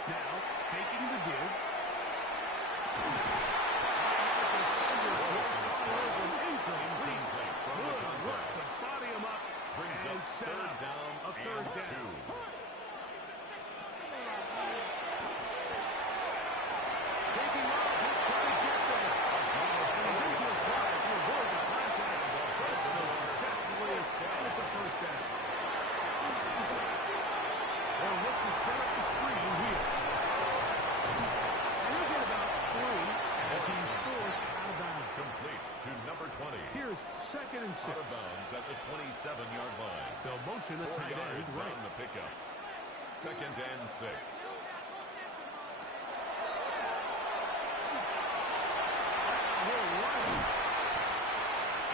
Now, faking the give. Incomplete from the Good work contact. to body him up Brings and up set third up down a third and down. 2. Taking off, he'll try to get there. And he's into a slide to avoid the contact. Does so successfully, and it's a first down. They'll look to set up the screen here. And he'll get about 3 as he's forced out of bounds. Complete to number 20. Here's second and 6. Out of bounds at the 27-yard line. They'll motion the 4 tight end yards right. on the pickup. Second and 6.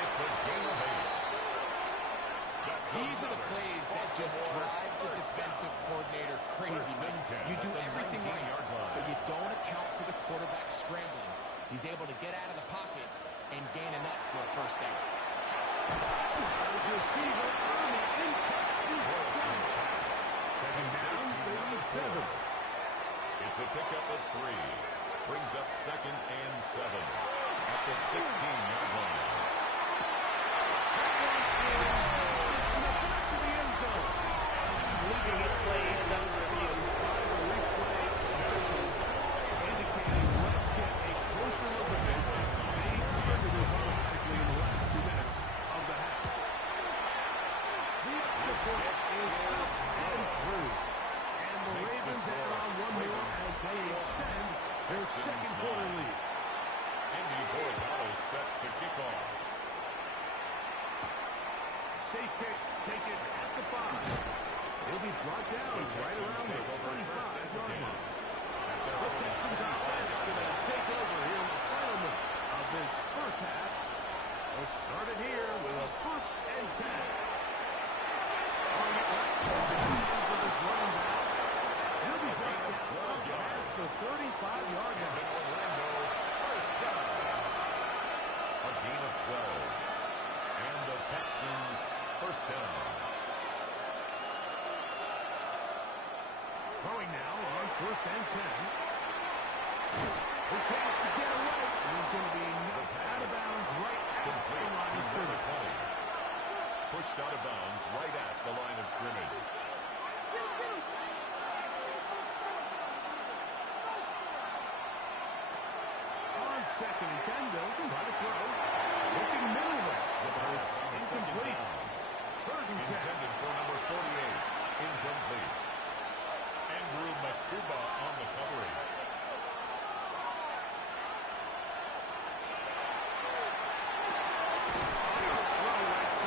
It's a gain of 8. These are the plays that just drive the defensive coordinator crazy. You do everything right, but you don't account for the quarterback scrambling. He's able to get out of the pocket and gain enough for a first down. His receiver on the impact. Second down, they need 7. It's a pickup of 3. Brings up second and 7 at the 16-yard line. Leaving his play is under review. Indicating let's get a closer look at this. They triggered this automatically in the last 2 minutes of the half. The extra point is up and through. And the Ravens add on one more as they extend their second quarter lead. Andy Borgado set to kick off. Safe kick taken at the 5. He'll be brought down right around the 25-yard line. The Texans offense going to take over here in the final minute of this first half. They'll start it here with a first and 10. Throwing it right towards the hands of this running back. He'll be brought down past the 35-yard line. Orlando, first down. A gain of 12. And the Texans, first down. Throwing now on first and 10. The chance to get away. And he's going to be knocked out of bounds right at the line of scrimmage. Pushed out of bounds right at the line of scrimmage. On second and 10, they'll try to throw. Looking middle there. But it's incomplete. Third and 10. Intended for number 48. Incomplete. Andrew Makuba on the coverage.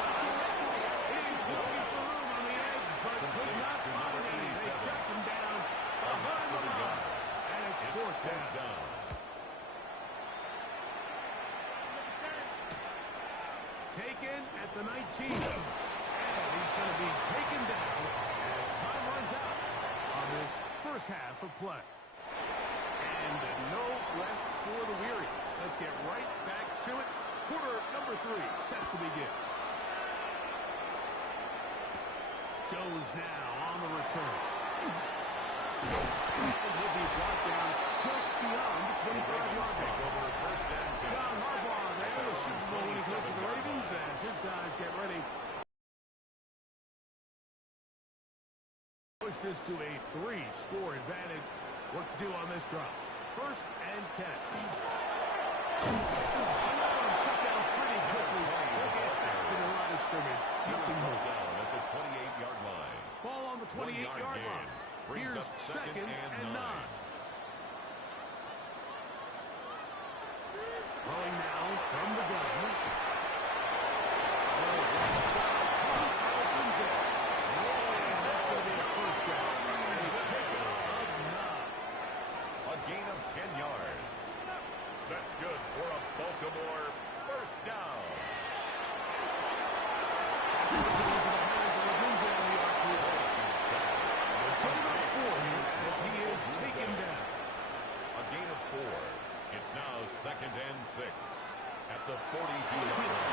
He's looking for room on the edge, but could not find any. They track him down behind the line. And it's fourth down. Taken at the 19. And he's going to be taken down as time runs out on this first half of play. And no rest for the weary. Let's get right back to it. Quarter number 3 set to begin. Jones now on the return. And he'll be brought down just beyond the 25-yard line. Over first and 10. John Harbaugh there, the Super Bowl winning coach of the Ravens, as his guys get ready. Push this to a 3-score advantage. What to do on this drive? First and 10. Another one shut down pretty quickly. They'll get back to the line of scrimmage. Nothing more. Down at the 28-yard line. Ball on the 28-yard line. Brings Here's up second and 9. Throwing now from the gun. A gain of 10 yards. That's good for a Baltimore first down. As he is taken down. A gain of 4. It's now second and 6 at the 42-yard line.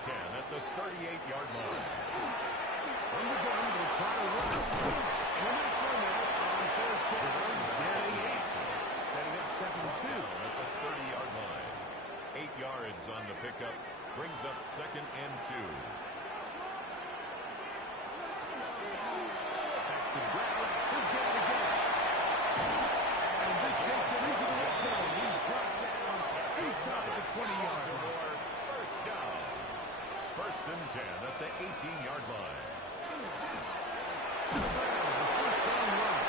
and 10 at the 38-yard line. From the gun, they'll try to run. And it's run out on first down. Getting 8. Setting up 7-2. At the 30-yard line. 8 yards on the pickup. Brings up 2nd and 2. Back to the ground. He'll get it again. And this takes him into the red zone. He's brought down inside the 20-yard line. First down. 1st and 10 at the 18-yard line. To the ground. The first down run.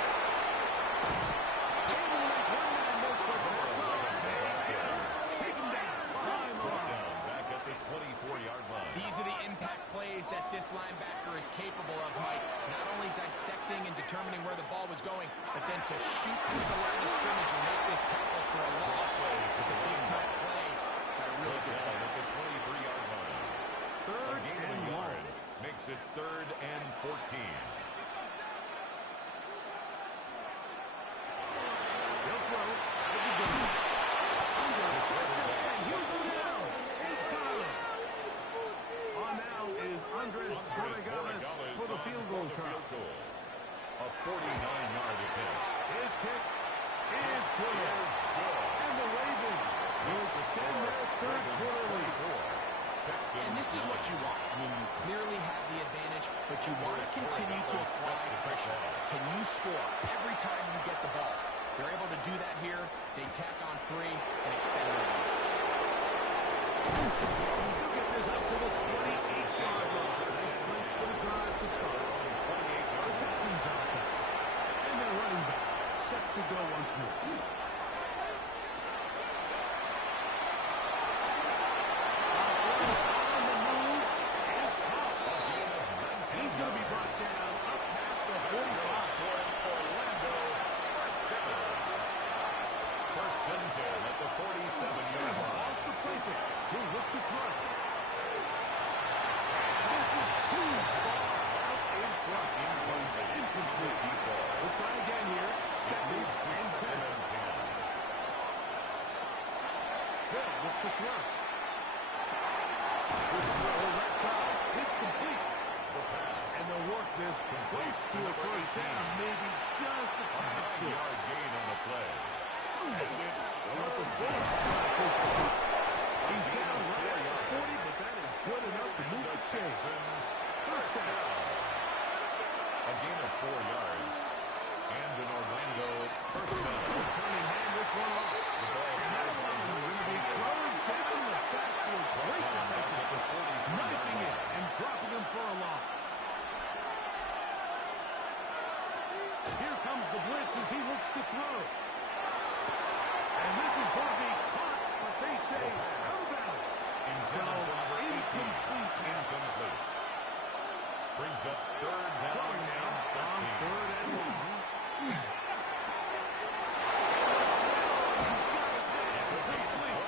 Able to make one man miss, but that's all right. Take him down behind the line. Down back at the 24-yard line. These are the impact plays that this linebacker is capable of, Mike. Not only dissecting and determining where the ball was going, but then to shoot through the line of scrimmage and make this tackle for a loss. It's a big-time play. Got a really good play. At the 23-yard line. Third Gain and of a long. yard makes it 3rd and 14. He'll throw. Out of the gun. Under pressure, and he'll go down. They've got him. On now is Andres Borregales for the field goal try. A 49-yard attempt. His kick is good. And the Ravens will extend their third quarter lead. And this is what you want. I mean, you clearly have the advantage, but you want to continue to apply pressure. Can you score every time you get the ball? They're able to do that here. They tack on 3 and extend their lead. He'll get this up to the 28-yard line. Nice place for the drive to start. The Texans offense. And their running back set to go once more. On the move is caught. He's going to be brought down up past the 45. Orlando. First and 10 at the 47-yard line. Off the play fake. He'll look to throw. This is 2 balls out in front. Incomplete. We'll try again here. 2nd and 10. Hill look to throw. This throw left side is complete. And they'll work this close to a first down. Maybe just a tad short. 9-yard gain on the play. And it's Up the 4. He's down right at the 40, but that is good enough to move the chains. First down. A gain of 4 yards. And an Orlando first down. Turning hand this one off. The ball And that one going to be thrown down the backfield. Great defensive. Knifing it and dropping him for a loss. Here comes the blitz as he looks to throw. And this is going to be caught, but they say out of bounds. Incomplete. Brings up 3rd down now on 3rd and 1. It's complete.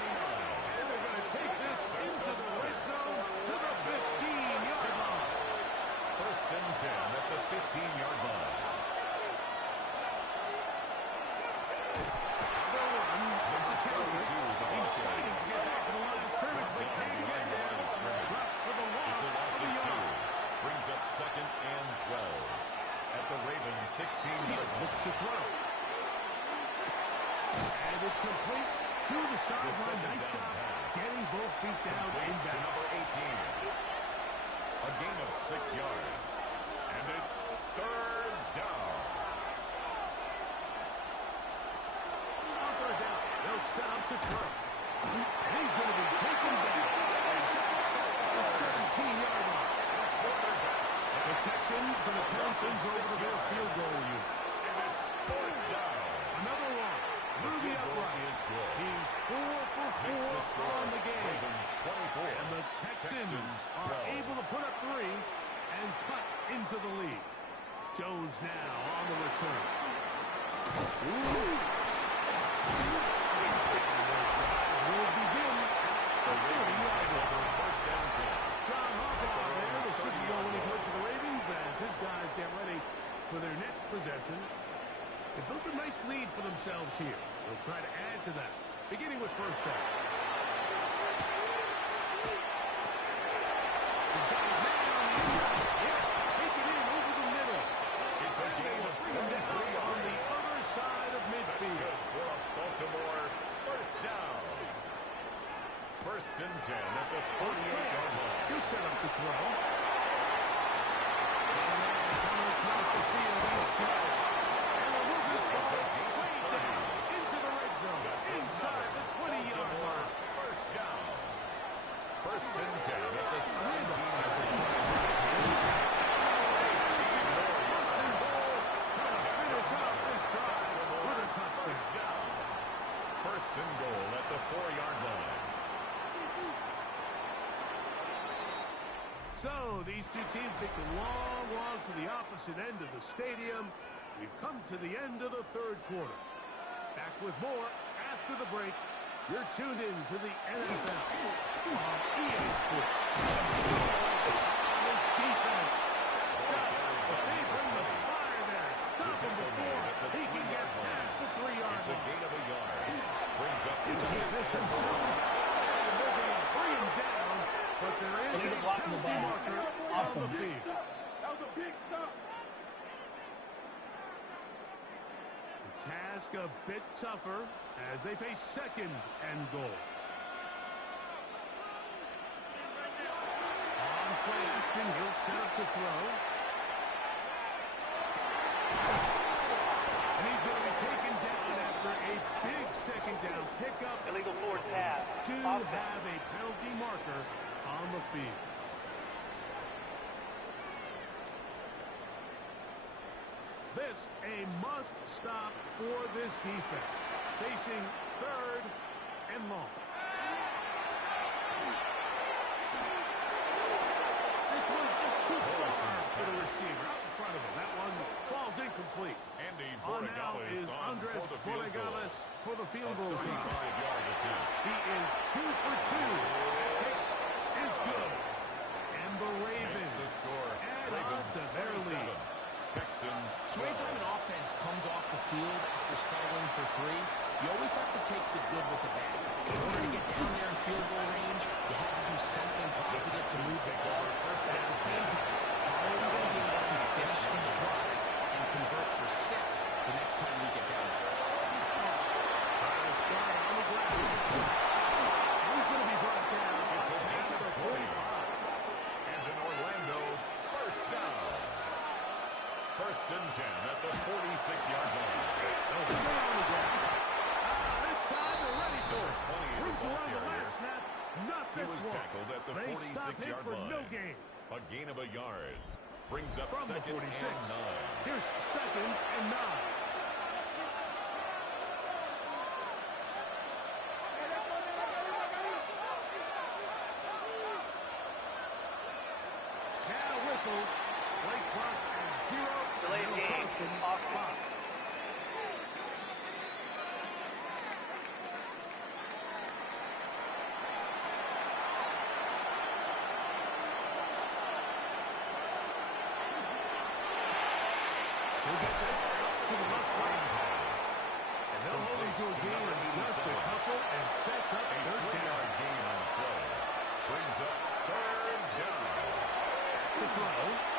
And they're going to take this into the red zone to the 15-yard line. First and 10 at the 15-yard line. It's a counter. He's fighting to get back to the line of scrimmage, but can't get there. Drop for the loss. It's a loss of of 2. yard. Brings up 2nd and 12 at the Ravens 16-yard Look line. to throw. And it's complete to the sideline. Nice job getting both feet down in To bounds. number 18. A gain of 6 yards. And it's 3rd down. On 3rd down, they'll set up to throw. And he's going to be taken down. The 17-yard line. The Texans going to turn things over to their field goal unit. And it's 4th down. Another one through the upright. He's 4 for 4 on the game. Ravens 24. And the Texans are able to put up 3 and cut into the lead. Jones now on the return. Ooh. Will begin at the 30-yard line. First down 10. John Harbaugh there, the Super Bowl winning coach of the Ravens, as his guys get ready for their next possession. They built a nice lead for themselves here. They'll try to add to that, beginning with first down. He's got his man on the inside. Yes, take it in over the middle. It's a And they game will of bring him down 23 on the yards. other side of That's midfield. good for a Baltimore first down. First and 10 at the 48-yard line. He'll set up to throw. Coming across the field, he's got it. And they'll move this ball way down into the red zone, inside the 20-yard line. First down. First and 10 at the 17-yard line. Finish off this drive with a touchdown. First down. First and goal at the 4-yard line. So these two teams take a long walk to the opposite end of the stadium. We've come to the end of the third quarter. Back with more after the break. You're tuned in to the NFL on EA Sports. This defense, they bring the fire there. Stop him before he can get past the 3-yard It's a line. gain of a yard. Brings up He's hit this himself. And they're going to bring him down, but there is a penalty marker on the field. That was a big stop. The task a bit tougher as they face second and goal. On play action, he'll set up to throw. And he's going to be taken down after a big second down pickup. Illegal forward pass. Do Offense. have a penalty marker on the field. This a must stop for this defense. Facing third and long. This one just too far for the receiver. Out in front of him. That one falls incomplete. Andy On now Borregales is on Andres for the field goal. Borregales for the field goal try. 35-yard attempt. He is 2 for 2. That kick is good. And the Ravens Makes the score. add on Ravens to their 27. lead. Texans So anytime an offense comes off the field after settling for 3, you always have to take the good with the bad. In order to get down there in field goal range, you have to do something positive to move the ball. But at the same time, how are we going to be able to finish these drives and convert for 6 the next time we get down there? Trying to start on the ground. He's going to be brought down. It's a At gain the of 20. And in Orlando, first down. First and 10 at the 46-yard line. They'll stay on the ground. This time they're ready for it. 20 Room to ball run the carrier. last snap. Not He this was one. tackled at the They stop him 46-yard for line. no gain. A gain of a yard. Brings up From the second 46. and 9. Here's second and 9. Now whistles. Play clock at 0. Delayed No game. caution. Offense. He'll get this out to the left lane pass. And they'll hold him to a gain of just a couple and sets up A third 3-yard down. gain on the play. Brings up third down. To throw.